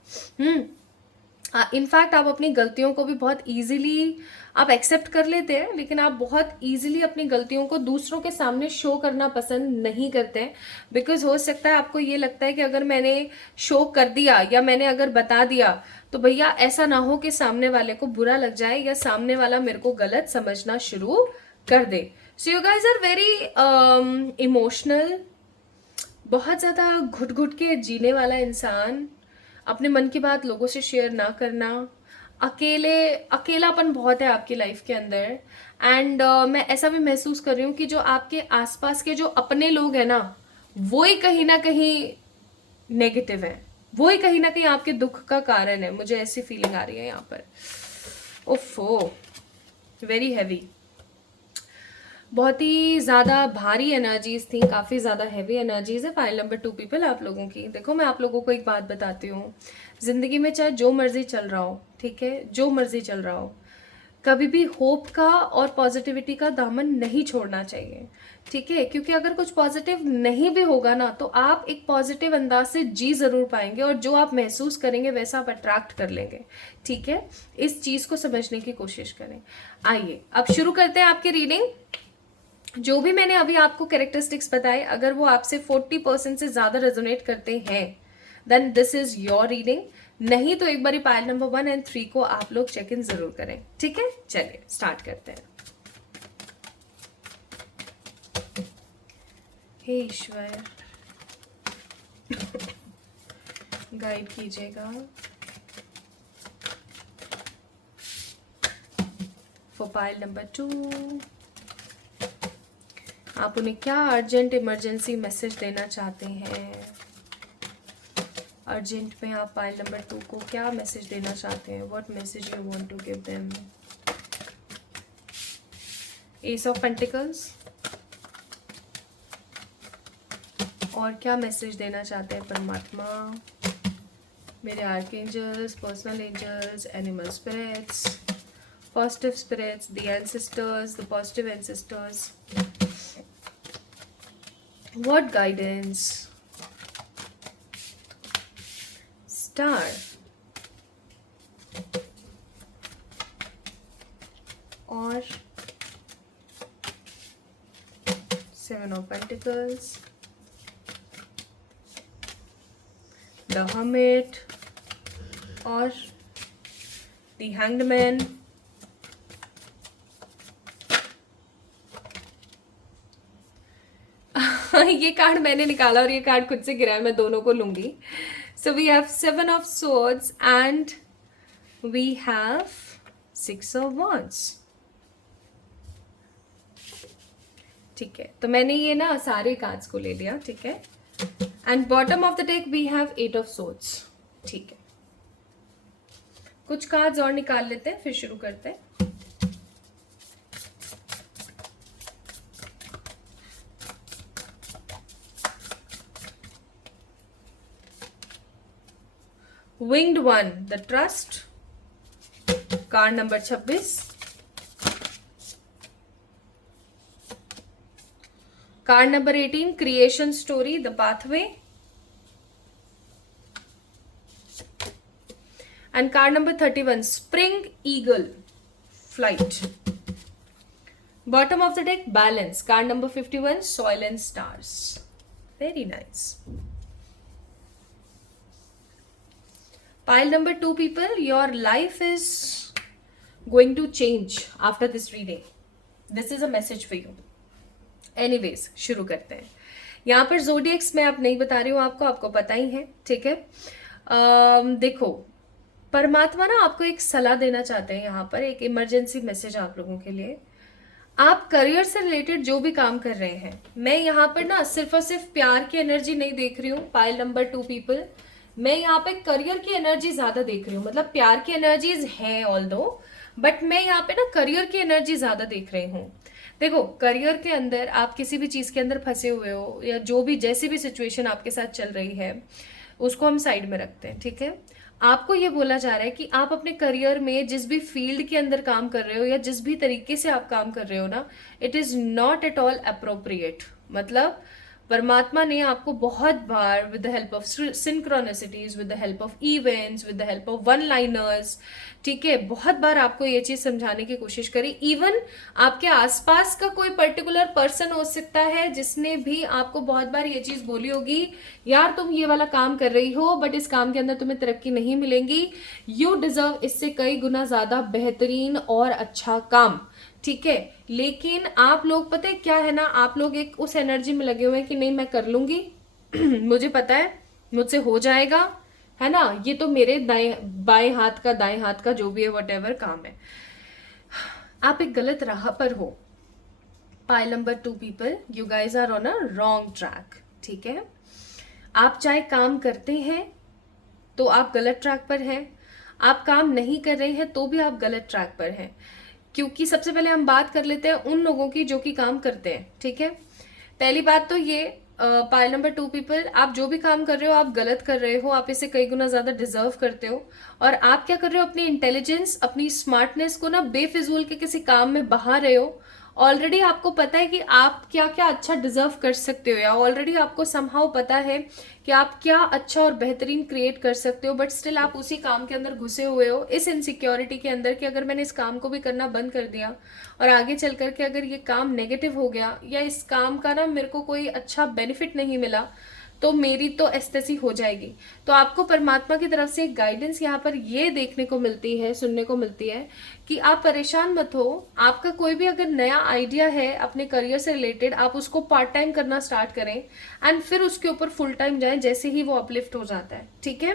इनफैक्ट आप अपनी गलतियों को भी बहुत इजीली आप एक्सेप्ट कर लेते हैं, लेकिन आप बहुत इजीली अपनी गलतियों को दूसरों के सामने शो करना पसंद नहीं करते हैं। बिकॉज हो सकता है आपको ये लगता है कि अगर मैंने शो कर दिया या मैंने अगर बता दिया तो भैया ऐसा ना हो कि सामने वाले को बुरा लग जाए या सामने वाला मेरे को गलत समझना शुरू कर दे। So you guys are very emotional, बहुत ज़्यादा घुट घुट के जीने वाला इंसान, अपने मन की बात लोगों से शेयर ना करना, अकेलापन बहुत है आपकी लाइफ के अंदर। एंड मैं ऐसा भी महसूस कर रही हूँ कि जो आपके आसपास के जो अपने लोग हैं ना, वो ही कहीं ना कहीं नेगेटिव है, वो ही कहीं ना कहीं आपके दुख का कारण है। मुझे ऐसी फीलिंग आ रही है यहाँ पर। ओफो, वेरी हैवी, बहुत ही ज़्यादा भारी एनर्जीज थी, काफ़ी ज़्यादा हैवी एनर्जीज है फाइल नंबर 2 पीपल आप लोगों की। देखो मैं आप लोगों को एक बात बताती हूँ, ज़िंदगी में चाहे जो मर्जी चल रहा हो, ठीक है, जो मर्जी चल रहा हो, कभी भी होप का और पॉजिटिविटी का दामन नहीं छोड़ना चाहिए, ठीक है, क्योंकि अगर कुछ पॉजिटिव नहीं भी होगा ना तो आप एक पॉजिटिव अंदाज से जी ज़रूर पाएंगे, और जो आप महसूस करेंगे वैसा आप अट्रैक्ट कर लेंगे, ठीक है। इस चीज़ को समझने की कोशिश करें। आइए अब शुरू करते हैं आपकी रीडिंग। जो भी मैंने अभी आपको कैरेक्टरिस्टिक्स बताए, अगर वो आपसे 40% से ज़्यादा रेजोनेट करते हैं then this is your reading. नहीं तो एक बार पायल नंबर 1 और 3 को आप लोग चेक इन जरूर करें, ठीक है। चलिए स्टार्ट करते हैं। हे ईश्वर गाइड कीजिएगा फॉर पायल नंबर 2। आप उन्हें क्या अर्जेंट इमरजेंसी मैसेज देना चाहते हैं? अर्जेंट में आप पाइल नंबर 2 को क्या मैसेज देना चाहते हैं? What message you want to give them? Ace of pentacles. और क्या मैसेज देना चाहते हैं परमात्मा? मेरे archangels, personal angels, animal spirits, positive spirits, the ancestors, the positive ancestors, what guidance? Star. और 7 of Pentacles, the Hermit और the Hanged Man। ये कार्ड मैंने निकाला और ये कार्ड खुद से गिरा है, मैं दोनों को लूंगी। So we have 7 of swords and we have 6 of wands, ठीक है। तो मैंने ये ना सारे कार्ड्स को ले लिया, ठीक है। And bottom of the deck we have 8 of swords, ठीक है। कुछ कार्ड्स और निकाल लेते हैं फिर शुरू करते हैं। Winged One, the Trust, card number 26। Card number 18, Creation Story, the Pathway, and card number 31, Spring Eagle, Flight. Bottom of the deck, Balance, card number 51, Soil and Stars. Very nice. Pile number 2 people, your life is going to change after this reading. This is a message for you. Anyways, शुरू करते हैं। यहाँ पर जोडिएक्स मैं आप नहीं बता रही हूँ आपको पता ही है, ठीक है। देखो परमात्मा ना आपको एक सलाह देना चाहते हैं, यहाँ पर एक इमरजेंसी मैसेज आप लोगों के लिए। आप करियर से रिलेटेड जो भी काम कर रहे हैं, मैं यहाँ पर ना सिर्फ और सिर्फ प्यार की एनर्जी नहीं देख रही हूँ पाइल नंबर 2 पीपल, मैं यहाँ पे करियर की एनर्जी ज्यादा देख रही हूँ। मतलब प्यार की एनर्जीज हैं ऑल्दो, बट मैं यहाँ पे ना करियर की एनर्जी ज्यादा देख रही हूँ। देखो करियर के अंदर आप किसी भी चीज के अंदर फंसे हुए हो, या जो भी जैसी भी सिचुएशन आपके साथ चल रही है उसको हम साइड में रखते हैं, ठीक है। आपको ये बोला जा रहा है कि आप अपने करियर में जिस भी फील्ड के अंदर काम कर रहे हो या जिस भी तरीके से आप काम कर रहे हो ना, it is not at all appropriate. मतलब परमात्मा ने आपको बहुत बार with the help of synchronicities, with the help of events, with the help of one liners, ठीक है, बहुत बार आपको ये चीज समझाने की कोशिश करी। इवन आपके आसपास का कोई पर्टिकुलर पर्सन हो सकता है जिसने भी आपको बहुत बार ये चीज बोली होगी, यार तुम ये वाला काम कर रही हो बट इस काम के अंदर तुम्हें तरक्की नहीं मिलेगी, यू डिजर्व इससे कई गुना ज्यादा बेहतरीन और अच्छा काम, ठीक है। लेकिन आप लोग पता है क्या है ना, आप लोग एक उस एनर्जी में लगे हुए हैं कि नहीं मैं कर लूंगी मुझे पता है मुझसे हो जाएगा, है ना, ये तो मेरे बाएं हाथ का दाएं हाथ का जो भी है व्हाटएवर काम है। आप एक गलत राह पर हो pile number 2 people, you guys are on a wrong track, ठीक है। आप चाहे काम करते हैं तो आप गलत ट्रैक पर हैं, आप काम नहीं कर रहे हैं तो भी आप गलत ट्रैक पर हैं। क्योंकि सबसे पहले हम बात कर लेते हैं उन लोगों की जो कि काम करते हैं, ठीक है। पहली बात तो ये पाइल नंबर 2 पीपल, आप जो भी काम कर रहे हो आप गलत कर रहे हो, आप इसे कई गुना ज़्यादा डिजर्व करते हो। और आप क्या कर रहे हो, अपनी इंटेलिजेंस, अपनी स्मार्टनेस को ना बेफिजूल के किसी काम में बहा रहे हो। ऑलरेडी आपको पता है कि आप क्या क्या अच्छा डिजर्व कर सकते हो, या ऑलरेडी आपको समहाउ पता है कि आप क्या अच्छा और बेहतरीन क्रिएट कर सकते हो, बट स्टिल आप उसी काम के अंदर घुसे हुए हो, इस इनसिक्योरिटी के अंदर कि अगर मैंने इस काम को भी करना बंद कर दिया और आगे चल करके अगर ये काम नेगेटिव हो गया या इस काम का ना मेरे को कोई अच्छा बेनिफिट नहीं मिला तो मेरी तो एस्तेसी हो जाएगी। तो आपको परमात्मा की तरफ से एक गाइडेंस यहाँ पर ये देखने को मिलती है, सुनने को मिलती है कि आप परेशान मत हो। आपका कोई भी अगर नया आइडिया है अपने करियर से रिलेटेड, आप उसको पार्ट टाइम करना स्टार्ट करें एंड फिर उसके ऊपर फुल टाइम जाएं जैसे ही वो अपलिफ्ट हो जाता है, ठीक है।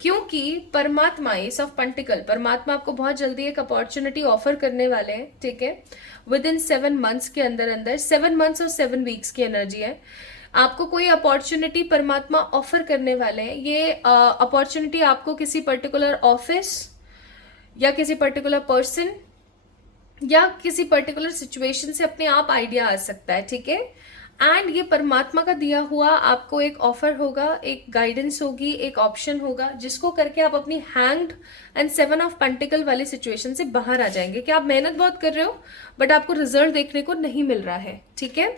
क्योंकि परमात्मा, एस ऑफ पेंटिकल, परमात्मा आपको बहुत जल्दी एक अपॉर्चुनिटी ऑफर करने वाले हैं, ठीक है। विद इन 7 मंथ्स के अंदर अंदर, 7 मंथ्स और 7 वीक्स की एनर्जी है। आपको कोई अपॉर्चुनिटी परमात्मा ऑफर करने वाले हैं। ये अपॉर्चुनिटी आपको किसी पर्टिकुलर ऑफिस या किसी पर्टिकुलर पर्सन या किसी पर्टिकुलर सिचुएशन से अपने आप आइडिया आ सकता है, ठीक है। एंड ये परमात्मा का दिया हुआ आपको एक ऑफर होगा, एक गाइडेंस होगी, एक ऑप्शन होगा जिसको करके आप अपनी हैंग्ड एंड 7 ऑफ पेंटिकल वाली सिचुएशन से बाहर आ जाएंगे कि आप मेहनत बहुत कर रहे हो बट आपको रिजल्ट देखने को नहीं मिल रहा है, ठीक है।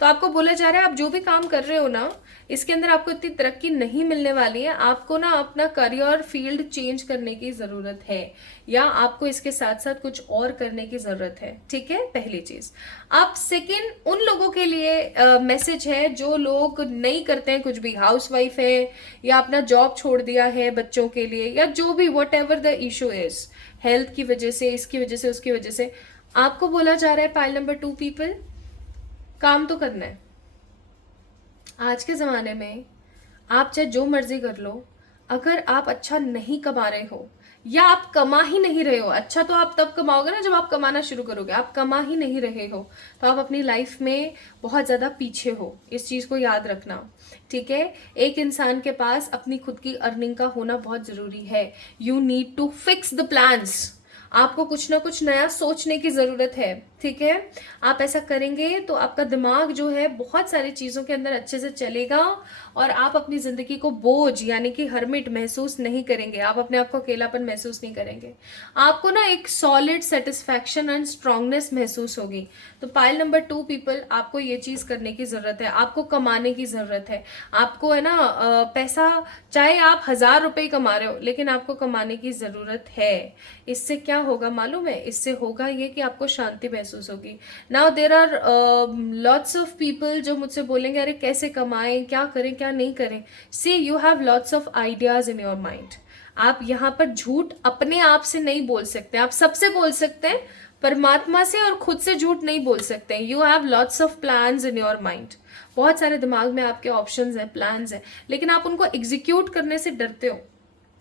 तो आपको बोला जा रहा है आप जो भी काम कर रहे हो ना, इसके अंदर आपको इतनी तरक्की नहीं मिलने वाली है। आपको ना अपना करियर फील्ड चेंज करने की ज़रूरत है, या आपको इसके साथ साथ कुछ और करने की ज़रूरत है, ठीक है, पहली चीज़। अब सेकेंड, उन लोगों के लिए मैसेज है जो लोग नहीं करते हैं कुछ भी, हाउसवाइफ है या अपना जॉब छोड़ दिया है बच्चों के लिए, या जो भी what ever the issue is, health की वजह से, इसकी वजह से, उसकी वजह से, आपको बोला जा रहा है पाइल नंबर 2 पीपल, काम तो करना है। आज के ज़माने में आप चाहे जो मर्जी कर लो, अगर आप अच्छा नहीं कमा रहे हो या आप कमा ही नहीं रहे हो, अच्छा तो आप तब कमाओगे ना जब आप कमाना शुरू करोगे, आप कमा ही नहीं रहे हो तो आप अपनी लाइफ में बहुत ज़्यादा पीछे हो, इस चीज़ को याद रखना, ठीक है। एक इंसान के पास अपनी खुद की अर्निंग का होना बहुत ज़रूरी है। You need to fix the plans, आपको कुछ ना कुछ नया सोचने की ज़रूरत है, ठीक है। आप ऐसा करेंगे तो आपका दिमाग जो है बहुत सारी चीज़ों के अंदर अच्छे से चलेगा और आप अपनी ज़िंदगी को बोझ यानी कि हर्मिट महसूस नहीं करेंगे, आप अपने आप को अकेलापन महसूस नहीं करेंगे, आपको ना एक सॉलिड सेटिस्फैक्शन एंड स्ट्रांगनेस महसूस होगी। तो पाइल नंबर 2 पीपल, आपको ये चीज़ करने की ज़रूरत है, आपको कमाने की ज़रूरत है, आपको है ना पैसा, चाहे आप 1000 रुपये कमा रहे हो लेकिन आपको कमाने की ज़रूरत है। इससे क्या होगा मालूम है, इससे होगा ये कि आपको शांति महसूस होगी। Now there are lots of people जो मुझसे बोलेंगे अरे कैसे कमाएं, क्या करें क्या नहीं करें। See you have lots of ideas in your mind. आप यहाँ पर झूठ अपने आप से नहीं बोल सकते, आप सबसे बोल सकते हैं, परमात्मा से और खुद से झूठ नहीं बोल सकते हैं। You have lots of plans in your mind, बहुत सारे दिमाग में आपके ऑप्शंस हैं, प्लान्स हैं, लेकिन आप उनको एग्जीक्यूट करने से डरते हो।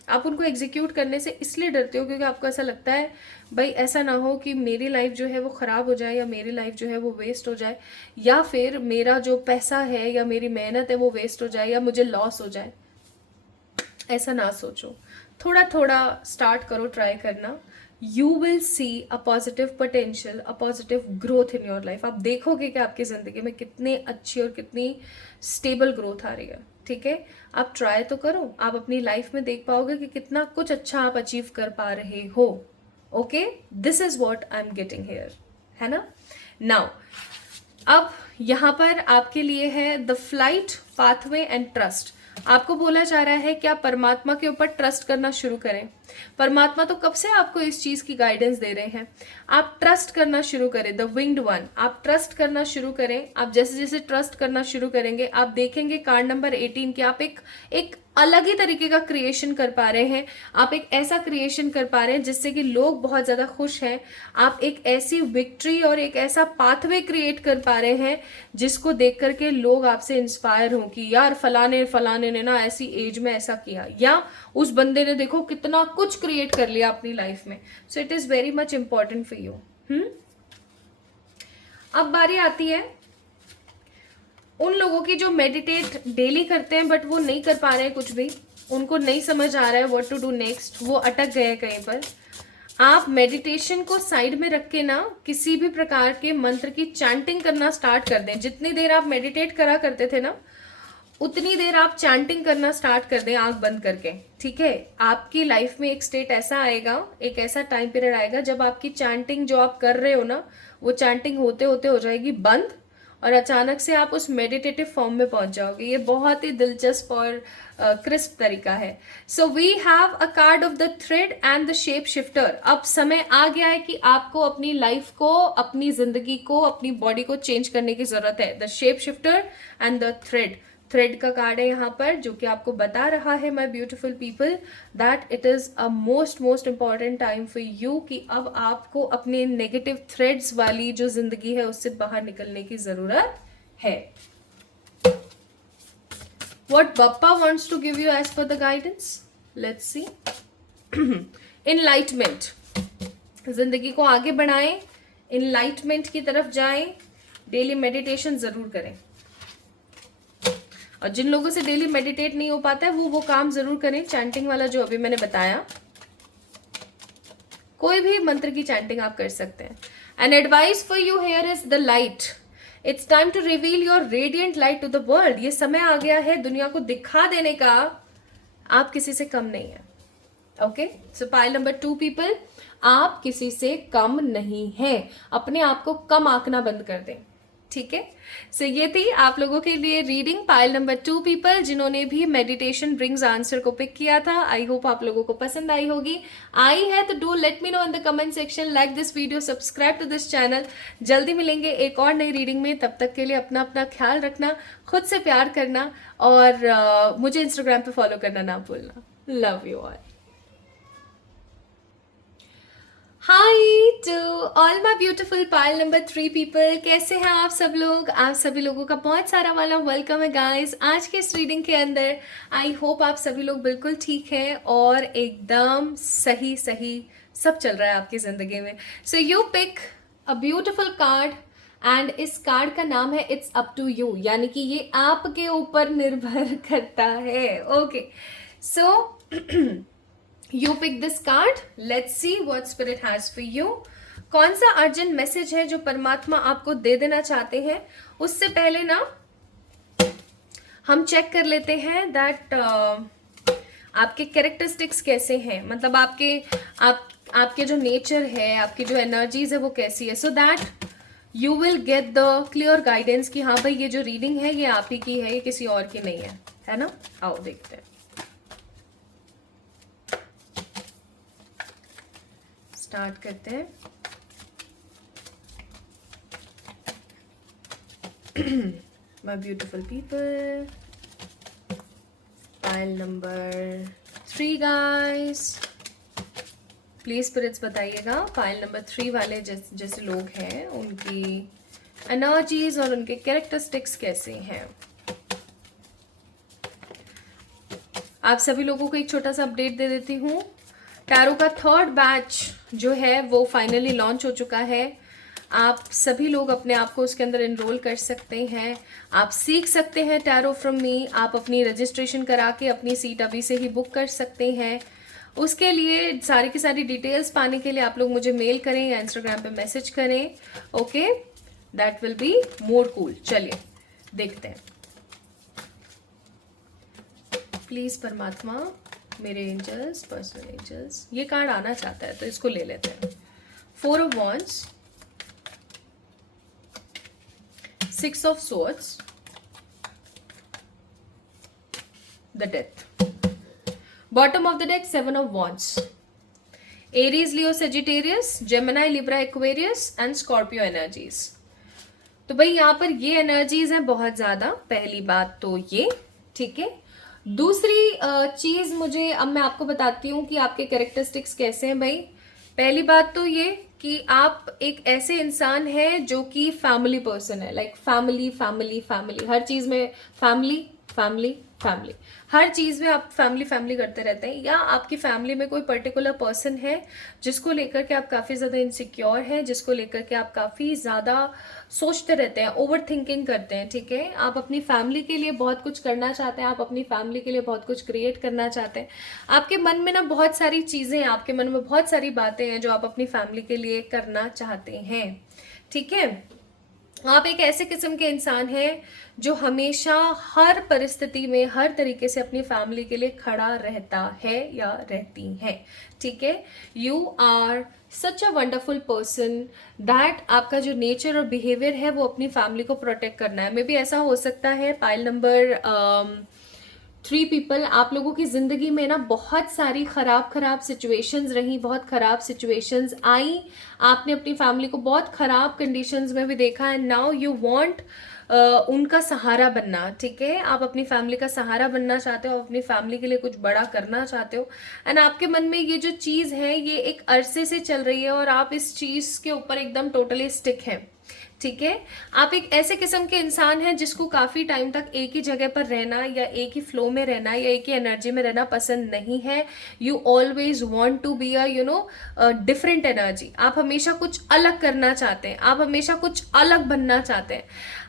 आप उनको एग्जीक्यूट करने से इसलिए डरते हो क्योंकि आपको ऐसा लगता है भाई ऐसा ना हो कि मेरी लाइफ जो है वो ख़राब हो जाए, या मेरी लाइफ जो है वो वेस्ट हो जाए, या फिर मेरा जो पैसा है या मेरी मेहनत है वो वेस्ट हो जाए, या मुझे लॉस हो जाए। ऐसा ना सोचो, थोड़ा थोड़ा स्टार्ट करो ट्राई करना। You will see a positive potential, a positive growth in your life. आप देखोगे कि आपकी ज़िंदगी में कितनी अच्छी और कितनी स्टेबल ग्रोथ आ रही है, ठीक है। आप ट्राई तो करो, आप अपनी लाइफ में देख पाओगे कि कितना कुछ अच्छा आप अचीव कर पा रहे हो। Okay, this is what I am getting hair, है ना। नाउ अब यहाँ पर आपके लिए है the flight, pathway and trust. आपको बोला जा रहा है कि आप परमात्मा के ऊपर ट्रस्ट करना शुरू करें। परमात्मा तो कब से आपको इस चीज़ की गाइडेंस दे रहे हैं, आप ट्रस्ट करना शुरू करें। द विंग्ड वन, आप ट्रस्ट करना शुरू करें। आप जैसे जैसे ट्रस्ट करना शुरू करेंगे आप देखेंगे कार्ड नंबर 18 कि आप एक अलग ही तरीके का क्रिएशन कर पा रहे हैं। आप एक ऐसा क्रिएशन कर पा रहे हैं जिससे कि लोग बहुत ज़्यादा खुश हैं। आप एक ऐसी विक्ट्री और एक ऐसा पाथवे क्रिएट कर पा रहे हैं जिसको देख करके लोग आपसे इंस्पायर हों कि यार फलाने फलाने ने ना ऐसी एज में ऐसा किया, या उस बंदे ने देखो कितना कुछ क्रिएट कर लिया अपनी लाइफ में। So it is very much important for you. अब बारी आती है उन लोगों की जो मेडिटेट डेली करते हैं बट वो नहीं कर पा रहे हैं कुछ भी, उनको नहीं समझ आ रहा है व्हाट टू डू नेक्स्ट, वो अटक गए हैं कहीं पर। आप मेडिटेशन को साइड में रख के ना किसी भी प्रकार के मंत्र की चैंटिंग करना स्टार्ट कर दें। जितनी देर आप मेडिटेट करा करते थे ना उतनी देर आप चैंटिंग करना स्टार्ट कर दें आंख बंद करके, ठीक है। आपकी लाइफ में एक स्टेट ऐसा आएगा, एक ऐसा टाइम पीरियड आएगा जब आपकी चैंटिंग जो आप कर रहे हो ना, वो चैंटिंग होते होते हो जाएगी बंद, और अचानक से आप उस मेडिटेटिव फॉर्म में पहुंच जाओगे। ये बहुत ही दिलचस्प और क्रिस्प तरीका है। So we have a card of the thread and the shape shifter. अब समय आ गया है कि आपको अपनी लाइफ को, अपनी जिंदगी को, अपनी बॉडी को चेंज करने की जरूरत है। The shape shifter and the thread. Thread का कार्ड है यहाँ पर, जो कि आपको बता रहा है my beautiful people that it is a most important time for you, कि अब आपको अपने नेगेटिव थ्रेड्स वाली जो जिंदगी है उससे बाहर निकलने की जरूरत है। What Bappa wants to give you as per the guidance? Let's see. Enlightenment. जिंदगी को आगे बढ़ाएं, enlightenment की तरफ जाएं, डेली मेडिटेशन जरूर करें। और जिन लोगों से डेली मेडिटेट नहीं हो पाता है वो काम जरूर करें, चैंटिंग वाला जो अभी मैंने बताया। कोई भी मंत्र की चैंटिंग आप कर सकते हैं। An advice for you here is the light. It's time to reveal your radiant light to the world. ये समय आ गया है दुनिया को दिखा देने का, आप किसी से कम नहीं है। ओके, सो पाइल नंबर 2 पीपल, आप किसी से कम नहीं है। अपने आप को कम आंकना बंद कर दें, ठीक है। सो ये थी आप लोगों के लिए रीडिंग पाइल नंबर 2 पीपल, जिन्होंने भी मेडिटेशन ब्रिंग्स आंसर को पिक किया था। आई होप आप लोगों को पसंद आई होगी। आई है तो do let me know in the comment section, like this video, subscribe to this channel. जल्दी मिलेंगे एक और नई रीडिंग में, तब तक के लिए अपना अपना ख्याल रखना, खुद से प्यार करना, और मुझे इंस्टाग्राम पे फॉलो करना ना भूलना। Love you all. Hi to all my beautiful pile number 3 people, कैसे हैं आप सब लोग? आप सभी लोगों का बहुत सारा वाला वेलकम है गाइस आज के इस रीडिंग के अंदर। आई होप आप सभी लोग बिल्कुल ठीक हैं और एकदम सही सब चल रहा है आपकी ज़िंदगी में। So you pick a beautiful card and इस कार्ड का नाम है इट्स अप टू यू, यानी कि ये आपके ऊपर निर्भर करता है। Okay, so you pick this card. Let's see what spirit has for you. कौन सा अर्जेंट मैसेज है जो परमात्मा आपको दे देना चाहते हैं? उससे पहले ना हम चेक कर लेते हैं दैट आपके कैरेक्टरिस्टिक्स कैसे हैं, मतलब आपके जो नेचर है, आपकी जो एनर्जीज है वो कैसी है, so that you will get the clear guidance कि हाँ भाई ये जो रीडिंग है ये आप ही की है, ये किसी और की नहीं है ना। आओ देखते हैं, स्टार्ट करते हैं। My beautiful people, pile number 3 guys, please spirits बताइएगा पाइल नंबर 3 वाले जैसे लोग हैं उनकी एनर्जीज और उनके कैरेक्टरिस्टिक्स कैसे हैं। आप सभी लोगों को एक छोटा सा अपडेट दे देती हूँ। टैरो का 3rd बैच जो है वो फाइनली लॉन्च हो चुका है। आप सभी लोग अपने आप को उसके अंदर एनरोल कर सकते हैं, आप सीख सकते हैं टैरो फ्रॉम मी। आप अपनी रजिस्ट्रेशन करा के अपनी सीट अभी से ही बुक कर सकते हैं। उसके लिए सारी की सारी डिटेल्स पाने के लिए आप लोग मुझे मेल करें या इंस्टाग्राम पे मैसेज करें। Okay, that will be more cool. चलिए देखते हैं। प्लीज परमात्मा, मेरे एंजल्स, पर्सनल एंजल्स, ये कार्ड आना चाहता है तो इसको ले लेते हैं। 4 of Wands, 6 of Swords, the Death. Bottom of the deck 7 of Wands. Aries, Leo, Sagittarius, Gemini, Libra, Aquarius and Scorpio energies. तो भाई यहाँ पर ये एनर्जीज हैं बहुत ज्यादा। पहली बात तो ये, ठीक है। दूसरी चीज मुझे अब मैं आपको बताती हूँ कि आपके कैरेक्टरिस्टिक्स कैसे हैं भाई। पहली बात तो ये कि आप एक ऐसे इंसान हैं जो कि फैमिली पर्सन है, लाइक फैमिली हर चीज में फैमिली हर चीज में आप फैमिली करते रहते हैं। या आपकी फैमिली में कोई पर्टिकुलर पर्सन है जिसको लेकर के आप काफी ज्यादा इनसिक्योर हैं, जिसको लेकर के आप काफी ज्यादा सोचते रहते हैं, ओवर थिंकिंग करते हैं, ठीक है। आप अपनी फैमिली के लिए बहुत कुछ करना चाहते हैं, आप अपनी फैमिली के लिए बहुत कुछ क्रिएट करना चाहते हैं। आपके मन में ना बहुत सारी चीजें हैं, आपके मन में बहुत सारी बातें हैं जो आप अपनी फैमिली के लिए करना चाहते हैं, ठीक है। आप एक ऐसे किस्म के इंसान हैं जो हमेशा हर परिस्थिति में हर तरीके से अपनी फैमिली के लिए खड़ा रहता है या रहती है, ठीक है। You are such a wonderful person that आपका जो नेचर और बिहेवियर है वो अपनी फैमिली को प्रोटेक्ट करना है। मे बी ऐसा हो सकता है पाइल नंबर 3 पीपल, आप लोगों की ज़िंदगी में ना बहुत सारी ख़राब सिचुएशंस रही, बहुत ख़राब सिचुएशंस आई, आपने अपनी फैमिली को बहुत ख़राब कंडीशंस में भी देखा, एंड नाउ यू वांट उनका सहारा बनना, ठीक है। आप अपनी फैमिली का सहारा बनना चाहते हो, अपनी फैमिली के लिए कुछ बड़ा करना चाहते हो, एंड आपके मन में ये जो चीज़ है ये एक अरसे से चल रही है और आप इस चीज़ के ऊपर एकदम टोटली स्टिक हैं, ठीक है। आप एक ऐसे किस्म के इंसान हैं जिसको काफ़ी टाइम तक एक ही जगह पर रहना या एक ही फ्लो में रहना या एक ही एनर्जी में रहना पसंद नहीं है। You always want to be a different energy. आप हमेशा कुछ अलग करना चाहते हैं, आप हमेशा कुछ अलग बनना चाहते हैं।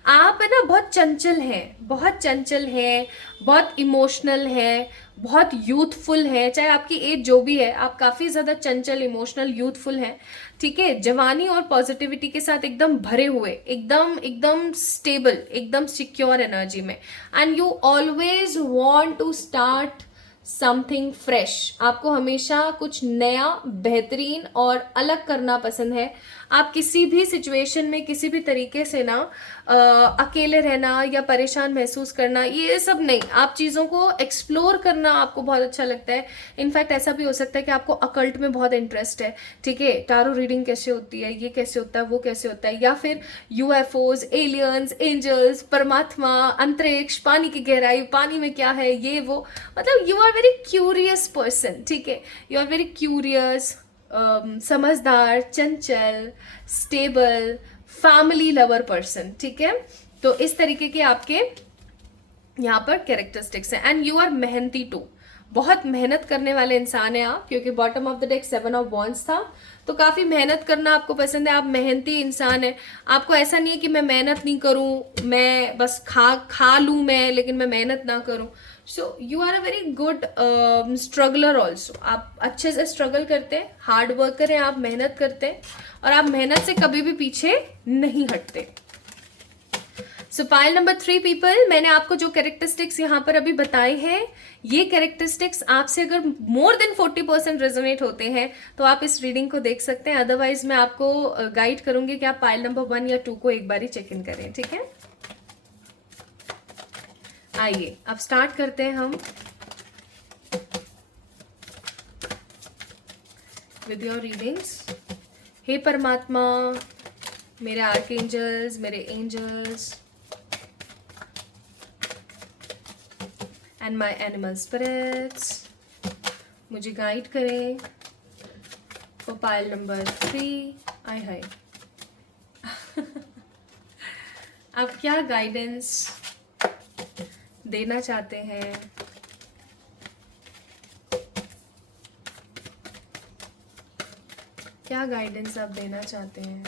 आप है ना बहुत चंचल हैं, बहुत चंचल हैं, बहुत इमोशनल हैं, बहुत यूथफुल है। चाहे आपकी एज जो भी है, आप काफ़ी ज़्यादा चंचल, इमोशनल, यूथफुल हैं, ठीक है। जवानी और पॉजिटिविटी के साथ एकदम भरे हुए, एकदम एकदम स्टेबल, एकदम सिक्योर एनर्जी में, and you always want to start something fresh. आपको हमेशा कुछ नया, बेहतरीन और अलग करना पसंद है। आप किसी भी सिचुएशन में किसी भी तरीके से ना अकेले रहना या परेशान महसूस करना, ये सब नहीं। आप चीज़ों को एक्सप्लोर करना आपको बहुत अच्छा लगता है। इनफैक्ट ऐसा भी हो सकता है कि आपको अकल्ट में बहुत इंटरेस्ट है, ठीक है। टारो रीडिंग कैसे होती है, ये कैसे होता है, वो कैसे होता है, या फिर यूएफओज, एलियंस, एंजल्स, परमात्मा, अंतरिक्ष, पानी की गहराई, पानी में क्या है, ये वो, मतलब you are very curious person, ठीक है। यू आर वेरी क्यूरियस, समझदार, चंचल, स्टेबल, फैमिली लवर पर्सन, ठीक है। तो इस तरीके के आपके यहाँ पर कैरेक्टरिस्टिक्स हैं, एंड यू आर मेहनती टू। बहुत मेहनत करने वाले इंसान हैं आप, क्योंकि bottom of the deck 7 of wands था, तो काफ़ी मेहनत करना आपको पसंद है। आप मेहनती इंसान है। आपको ऐसा नहीं है कि मैं मेहनत नहीं करूँ, मैं बस खा लूँ मैं, लेकिन मैं मेहनत ना करूँ। So you are a very good struggler also. आप अच्छे से स्ट्रगल करते हैं, हार्ड वर्कर हैं, आप मेहनत करते हैं, और आप मेहनत से कभी भी पीछे नहीं हटते। सो पाइल नंबर 3 पीपल, मैंने आपको जो कैरेक्टरिस्टिक्स यहाँ पर अभी बताए हैं, ये कैरेक्टरिस्टिक्स आपसे अगर मोर देन 40% रेजोनेट होते हैं तो आप इस रीडिंग को देख सकते हैं। अदरवाइज मैं आपको गाइड करूंगी कि आप पाइल नंबर 1 या 2 को एक बार ही चेक इन करें, ठीक है। आइए अब स्टार्ट करते हैं हम विद योर रीडिंग्स। हे परमात्मा, मेरे आर्कएंजल्स, मेरे angels and my animal spirits, मुझे गाइड करें फॉर पाइल नंबर 3। आय हाय आप क्या गाइडेंस देना चाहते हैं? क्या गाइडेंस आप देना चाहते हैं?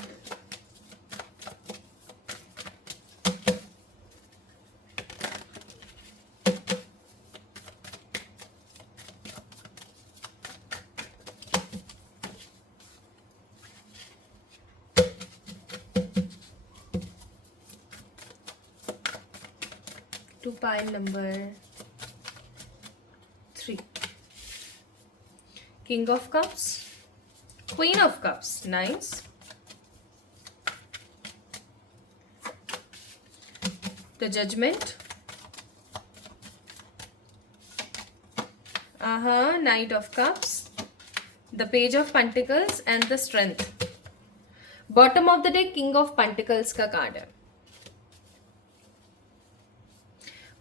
To pile number 3. King of Cups, Queen of Cups, nice. The Judgment, Knight of Cups, the Page of Pentacles and the Strength. Bottom of the deck King of Pentacles का card है।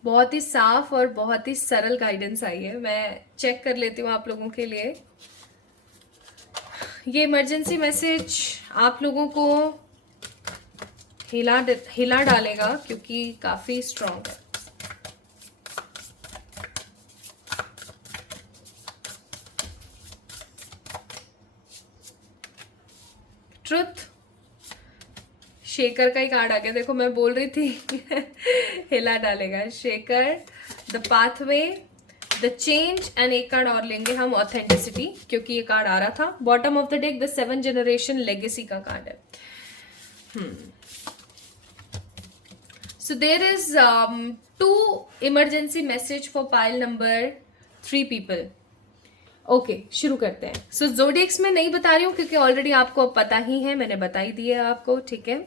बहुत ही साफ और बहुत ही सरल गाइडेंस आई है। मैं check कर लेती हूँ आप लोगों के लिए। ये इमरजेंसी मैसेज आप लोगों को हिला डालेगा, क्योंकि काफ़ी स्ट्रॉन्ग है। ट्रुथ, शेकर का ही कार्ड आ गया। देखो मैं बोल रही थी हिला डालेगा। Shaker, the pathway, the change, and एक कार्ड और लेंगे हम ऑथेंटिसिटी, क्योंकि ये कार्ड आ रहा था। Bottom of the deck the 7 generation legacy का कार्ड है। So there is two emergency message for pile number 3 people. Okay शुरू करते हैं. सो जोडियक्स में नहीं बता रही हूँ क्योंकि ऑलरेडी आपको पता ही है, मैंने बता ही दिया है आपको. ठीक है.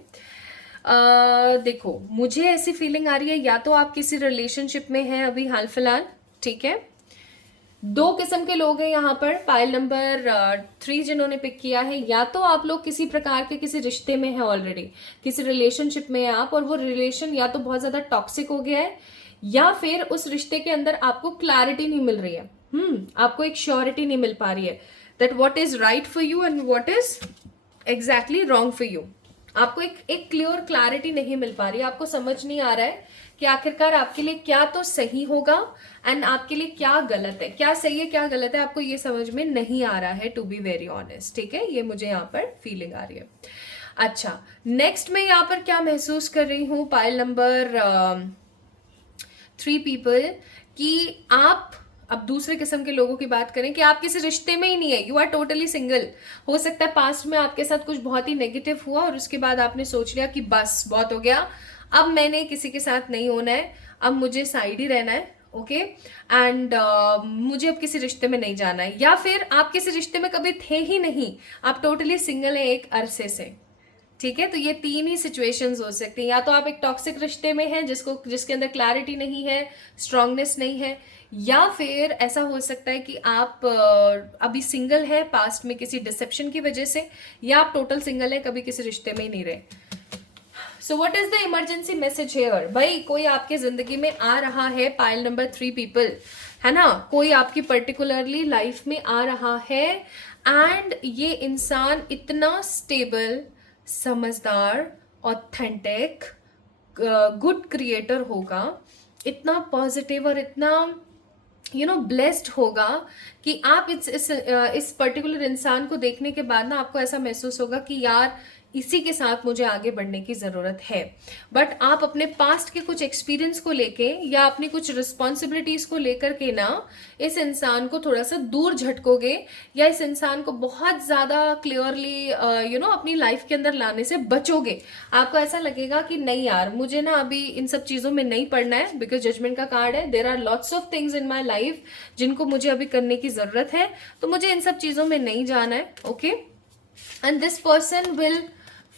देखो मुझे ऐसी फीलिंग आ रही है, या तो आप किसी रिलेशनशिप में हैं अभी हाल फिलहाल. ठीक है. 2 किस्म के लोग हैं यहाँ पर पाइल नंबर 3 जिन्होंने पिक किया है. या तो आप लोग किसी प्रकार के किसी रिश्ते में हैं ऑलरेडी, किसी रिलेशनशिप में हैं आप, और वो रिलेशन या तो बहुत ज्यादा टॉक्सिक हो गया है, या फिर उस रिश्ते के अंदर आपको क्लैरिटी नहीं मिल रही है. आपको एक श्योरिटी नहीं मिल पा रही है that what is right for you and what is exactly wrong for you. आपको एक क्लियर क्लैरिटी नहीं मिल पा रही है. आपको समझ नहीं आ रहा है कि आखिरकार आपके लिए क्या तो सही होगा एंड आपके लिए क्या गलत है, क्या सही है क्या गलत है, आपको ये समझ में नहीं आ रहा है, टू बी वेरी ऑनेस्ट. ठीक है. ये मुझे यहाँ पर फीलिंग आ रही है. अच्छा, नेक्स्ट मैं यहाँ पर क्या महसूस कर रही हूँ पाइल नंबर 3 पीपल, कि आप अब दूसरे किस्म के लोगों की बात करें कि आप किसी रिश्ते में ही नहीं है, यू आर टोटली सिंगल. हो सकता है पास्ट में आपके साथ कुछ बहुत ही नेगेटिव हुआ और उसके बाद आपने सोच लिया कि बस बहुत हो गया, अब मैंने किसी के साथ नहीं होना है, अब मुझे साइड ही रहना है. ओके. एंड मुझे अब किसी रिश्ते में नहीं जाना है. या फिर आप किसी रिश्ते में कभी थे ही नहीं, आप टोटली सिंगल हैं एक अरसे से. ठीक है. तो ये 3 ही सिचुएशंस हो सकती हैं. या तो आप एक टॉक्सिक रिश्ते में हैं जिसके अंदर क्लैरिटी नहीं है, स्ट्रांगनेस नहीं है, या फिर ऐसा हो सकता है कि आप अभी सिंगल है पास्ट में किसी डिसेप्शन की वजह से, या आप टोटल सिंगल है, कभी किसी रिश्ते में ही नहीं रहे. So what is the emergency message here? भाई कोई आपके जिंदगी में आ रहा है पाइल नंबर 3 पीपल, है ना. कोई आपकी पर्टिकुलरली लाइफ में आ रहा है एंड ये इंसान इतना स्टेबल, समझदार, ऑथेंटिक, गुड क्रिएटर होगा, इतना पॉजिटिव और इतना ब्लेस्ड होगा कि आप इस पर्टिकुलर इंसान को देखने के बाद ना आपको ऐसा महसूस होगा कि यार इसी के साथ मुझे आगे बढ़ने की ज़रूरत है. बट आप अपने पास्ट के कुछ एक्सपीरियंस को लेके या अपनी कुछ रिस्पॉन्सिबिलिटीज़ को लेकर के ना इस इंसान को थोड़ा सा दूर झटकोगे, या इस इंसान को बहुत ज़्यादा क्लियरली अपनी लाइफ के अंदर लाने से बचोगे. आपको ऐसा लगेगा कि नहीं यार, मुझे ना अभी इन सब चीज़ों में नहीं पड़ना है, बिकॉज जजमेंट का कार्ड है. There are lots of things in my life जिनको मुझे अभी करने की ज़रूरत है, तो मुझे इन सब चीज़ों में नहीं जाना है. Okay. And this person will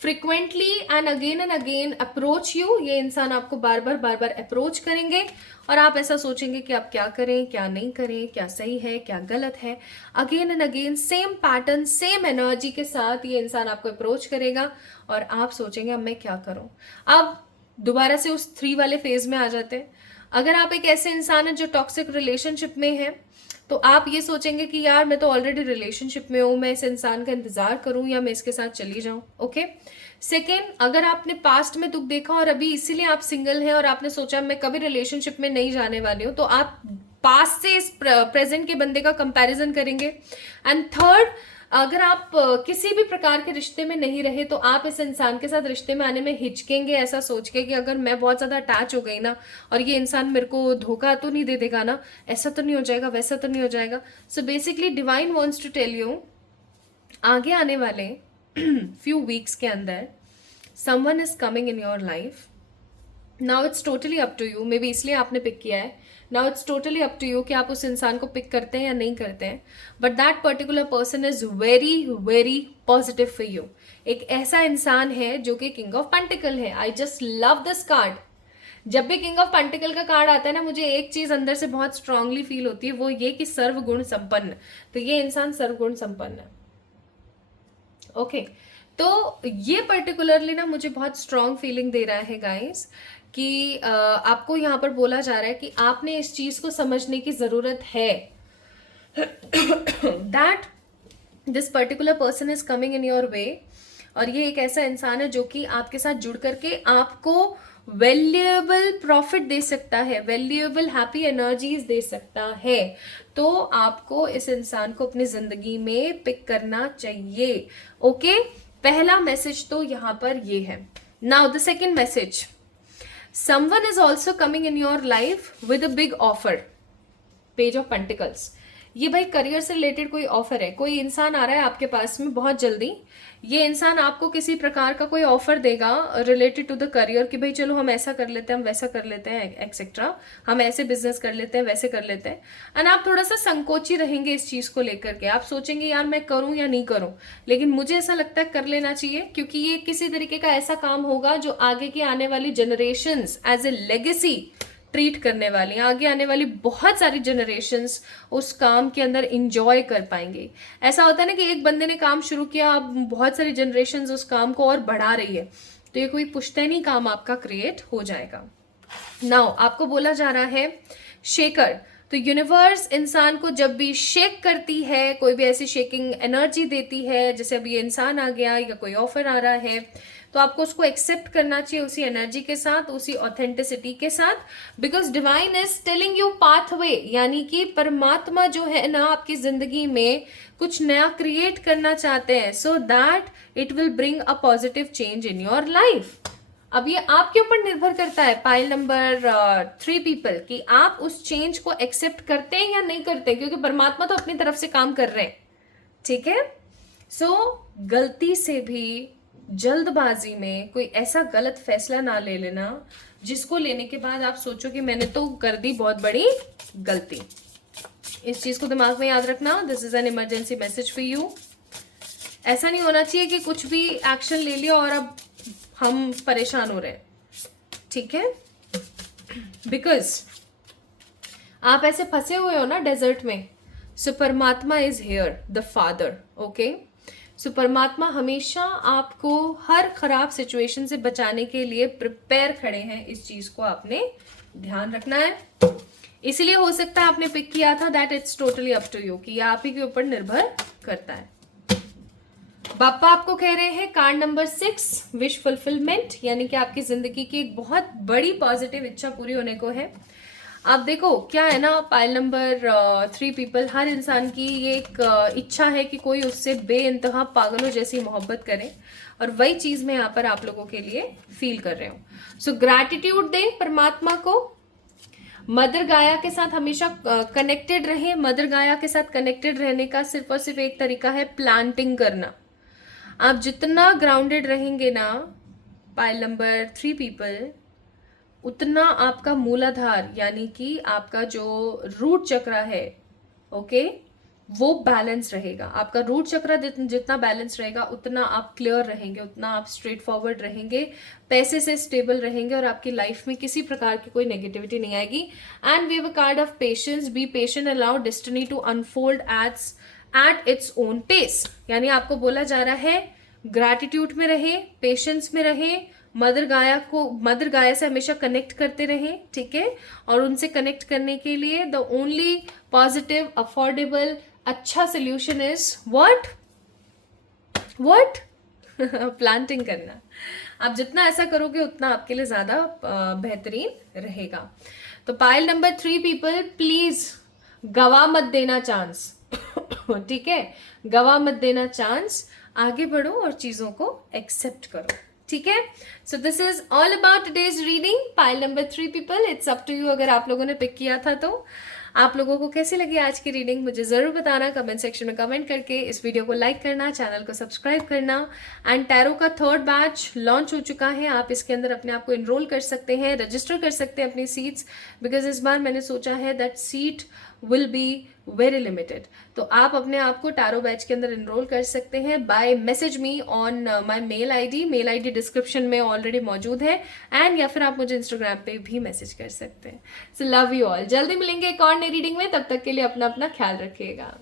frequently and again approach you. ये इंसान आपको बार बार अप्रोच करेंगे और आप ऐसा सोचेंगे कि आप क्या करें क्या नहीं करें, क्या सही है क्या गलत है. Again and again same pattern, same energy के साथ ये इंसान आपको अप्रोच करेगा और आप सोचेंगे अब मैं क्या करूं. अब दोबारा से उस 3 वाले फेज में आ जाते हैं. अगर आप एक ऐसे इंसान हैं जो टॉक्सिक रिलेशनशिप में है, तो आप ये सोचेंगे कि यार मैं तो ऑलरेडी रिलेशनशिप में हूँ, मैं इस इंसान का इंतजार करूँ या मैं इसके साथ चली जाऊँ. ओके. सेकेंड, अगर आपने पास्ट में दुख देखा और अभी इसीलिए आप सिंगल हैं और आपने सोचा मैं कभी रिलेशनशिप में नहीं जाने वाली हूँ, तो आप पास्ट से इस प्रेजेंट के बंदे का कंपैरिजन करेंगे. एंड थर्ड, अगर आप किसी भी प्रकार के रिश्ते में नहीं रहे, तो आप इस इंसान के साथ रिश्ते में आने में हिचकेंगे, ऐसा सोच के कि अगर मैं बहुत ज़्यादा अटैच हो गई ना और ये इंसान मेरे को धोखा तो नहीं दे देगा ना, ऐसा तो नहीं हो जाएगा, वैसा तो नहीं हो जाएगा. So basically divine wants to tell you, आगे आने वाले फ्यू वीक्स के अंदर someone is coming in your life. Now it's totally up to you, maybe इसलिए आपने पिक किया है. Now it's totally up to you कि आप उस इंसान को पिक करते हैं या नहीं करते हैं. But that particular person is very very positive for you. एक ऐसा इंसान है जो कि किंग ऑफ पेंटिकल है. I just love this card. जब भी किंग ऑफ पेंटिकल का कार्ड आता है ना, मुझे एक चीज अंदर से बहुत स्ट्रांगली फील होती है, वो ये कि सर्वगुण संपन्न. तो ये इंसान सर्वगुण संपन्न है. ओके. तो ये पर्टिकुलरली ना मुझे बहुत स्ट्रांग फीलिंग दे रहा है गाइस, कि आपको यहाँ पर बोला जा रहा है कि आपने इस चीज को समझने की जरूरत है that this particular person is coming in your way. और ये एक ऐसा इंसान है जो कि आपके साथ जुड़ करके आपको वैल्यूएबल प्रॉफिट दे सकता है, वैल्यूएबल हैप्पी एनर्जीज दे सकता है. तो आपको इस इंसान को अपनी जिंदगी में पिक करना चाहिए. ओके. पहला मैसेज तो यहाँ पर ये है. Now the second message, someone is also coming in your life with a big offer. Page of Pentacles. ये भाई करियर से रिलेटेड कोई ऑफर है, कोई इंसान आ रहा है आपके पास में बहुत जल्दी, ये इंसान आपको किसी प्रकार का कोई ऑफर देगा रिलेटेड टू द करियर कि भाई चलो हम ऐसा कर लेते हैं, हम वैसा कर लेते हैं, एक्सेट्रा, हम ऐसे बिजनेस कर लेते हैं, वैसे कर लेते हैं। एंड आप थोड़ा सा संकोची रहेंगे इस चीज को लेकर के, आप सोचेंगे यार मैं करूं या नहीं करूं, लेकिन मुझे ऐसा लगता है कर लेना चाहिए, क्योंकि ये किसी तरीके का ऐसा काम होगा जो आगे की आने वाली generations as a legacy treat करने वाली हैं। आगे आने वाली बहुत सारी जनरेशन्स उस काम के अंदर इंजॉय कर पाएंगे। ऐसा होता है ना कि एक बंदे ने काम शुरू किया, अब बहुत सारी जनरेशन्स उस काम को और बढ़ा रही है, तो ये कोई पुश्तैनी काम आपका क्रिएट हो जाएगा। नाउ आपको बोला जा रहा है शेकर, तो यूनिवर्स इंसान को जब भी शेक करती है, कोई भी ऐसी शेकिंग एनर्जी देती है, जैसे अभी ये इंसान आ गया या कोई ऑफर आ रहा है, तो आपको उसको एक्सेप्ट करना चाहिए उसी एनर्जी के साथ, उसी ऑथेंटिसिटी के साथ, because divine is telling you pathway, यानी कि परमात्मा जो है ना आपकी जिंदगी में कुछ नया क्रिएट करना चाहते हैं, so that it will bring a positive change in your life. अब ये आपके ऊपर निर्भर करता है पाइल नंबर 3 पीपल, कि आप उस चेंज को एक्सेप्ट करते हैं या नहीं करते, क्योंकि परमात्मा तो अपनी तरफ से काम कर रहे हैं, ठीक है। सो गलती से भी जल्दबाजी में कोई ऐसा गलत फैसला ना ले लेना जिसको लेने के बाद आप सोचो कि मैंने तो कर दी बहुत बड़ी गलती। इस चीज को दिमाग में याद रखना, this is an emergency message for you. ऐसा नहीं होना चाहिए कि कुछ भी एक्शन ले लिया और अब हम परेशान हो रहे हैं, ठीक है, बिकॉज आप ऐसे फंसे हुए हो ना डेजर्ट में। सो परमात्मा is here, the father, okay. So परमात्मा हमेशा आपको हर खराब सिचुएशन से बचाने के लिए प्रिपेयर खड़े हैं, इस चीज को आपने ध्यान रखना है। इसलिए हो सकता है आपने पिक किया था, that it's totally up to you, कि आप ही के ऊपर निर्भर करता है। बापा आपको कह रहे हैं कार्ड नंबर 6 विश फुलफिलमेंट, यानी कि आपकी जिंदगी की एक बहुत बड़ी पॉजिटिव इच्छा पूरी होने को है। आप देखो क्या है ना, पाइल नंबर 3 पीपल, हर इंसान की ये एक इच्छा है कि कोई उससे बेइंतहा पागलों जैसी मोहब्बत करे, और वही चीज मैं यहाँ पर आप लोगों के लिए फील कर रहे हूँ। सो ग्रैटिट्यूड दें परमात्मा को, मदर गाया के साथ हमेशा कनेक्टेड रहे। मदर गाया के साथ कनेक्टेड रहने का सिर्फ और सिर्फ एक तरीका है, प्लांटिंग करना। आप जितना ग्राउंडेड रहेंगे ना पाइल नंबर 3 पीपल, उतना आपका मूलाधार यानी कि आपका जो रूट चक्र है, ओके, वो बैलेंस रहेगा। आपका रूट चक्र जितना बैलेंस रहेगा उतना आप क्लियर रहेंगे, उतना आप स्ट्रेट फॉरवर्ड रहेंगे, पैसे से स्टेबल रहेंगे, और आपकी लाइफ में किसी प्रकार की कोई नेगेटिविटी नहीं आएगी। And we have a card of patience, be patient, allow destiny to unfold at its own pace, यानी आपको बोला जा रहा है ग्रैटिट्यूड में रहे, पेशेंस में रहे, मदर गाया से हमेशा कनेक्ट करते रहें, ठीक है। और उनसे कनेक्ट करने के लिए द ओनली पॉजिटिव अफोर्डेबल अच्छा सोल्यूशन इज व्हाट प्लांटिंग करना। आप जितना ऐसा करोगे उतना आपके लिए ज्यादा बेहतरीन रहेगा। तो पाइल नंबर 3 पीपल, प्लीज गवा मत देना चांस, ठीक है, गवा मत देना चांस, आगे बढ़ो और चीजों को एक्सेप्ट करो, ठीक है। So this is all about today's reading pile number 3 people. It's up to you, अगर आप लोगों ने पिक किया था तो। आप लोगों को कैसी लगी आज की रीडिंग मुझे जरूर बताना कमेंट सेक्शन में कमेंट करके। इस वीडियो को लाइक करना, चैनल को सब्सक्राइब करना। एंड टैरो का 3rd बैच लॉन्च हो चुका है, आप इसके अंदर अपने आप को इनरोल कर सकते हैं, रजिस्टर कर सकते हैं अपनी सीट्स, बिकॉज इस बार मैंने सोचा है that seat will be very limited. तो आप अपने आप को टैरो बैच के अंदर इनरोल कर सकते हैं by message me on my mail ID description में ऑलरेडी मौजूद है, एंड या फिर आप मुझे इंस्टाग्राम पे भी मैसेज कर सकते हैं। सो लव यू ऑल, जल्दी मिलेंगे एक और नई रीडिंग में, तब तक के लिए अपना ख्याल रखिएगा।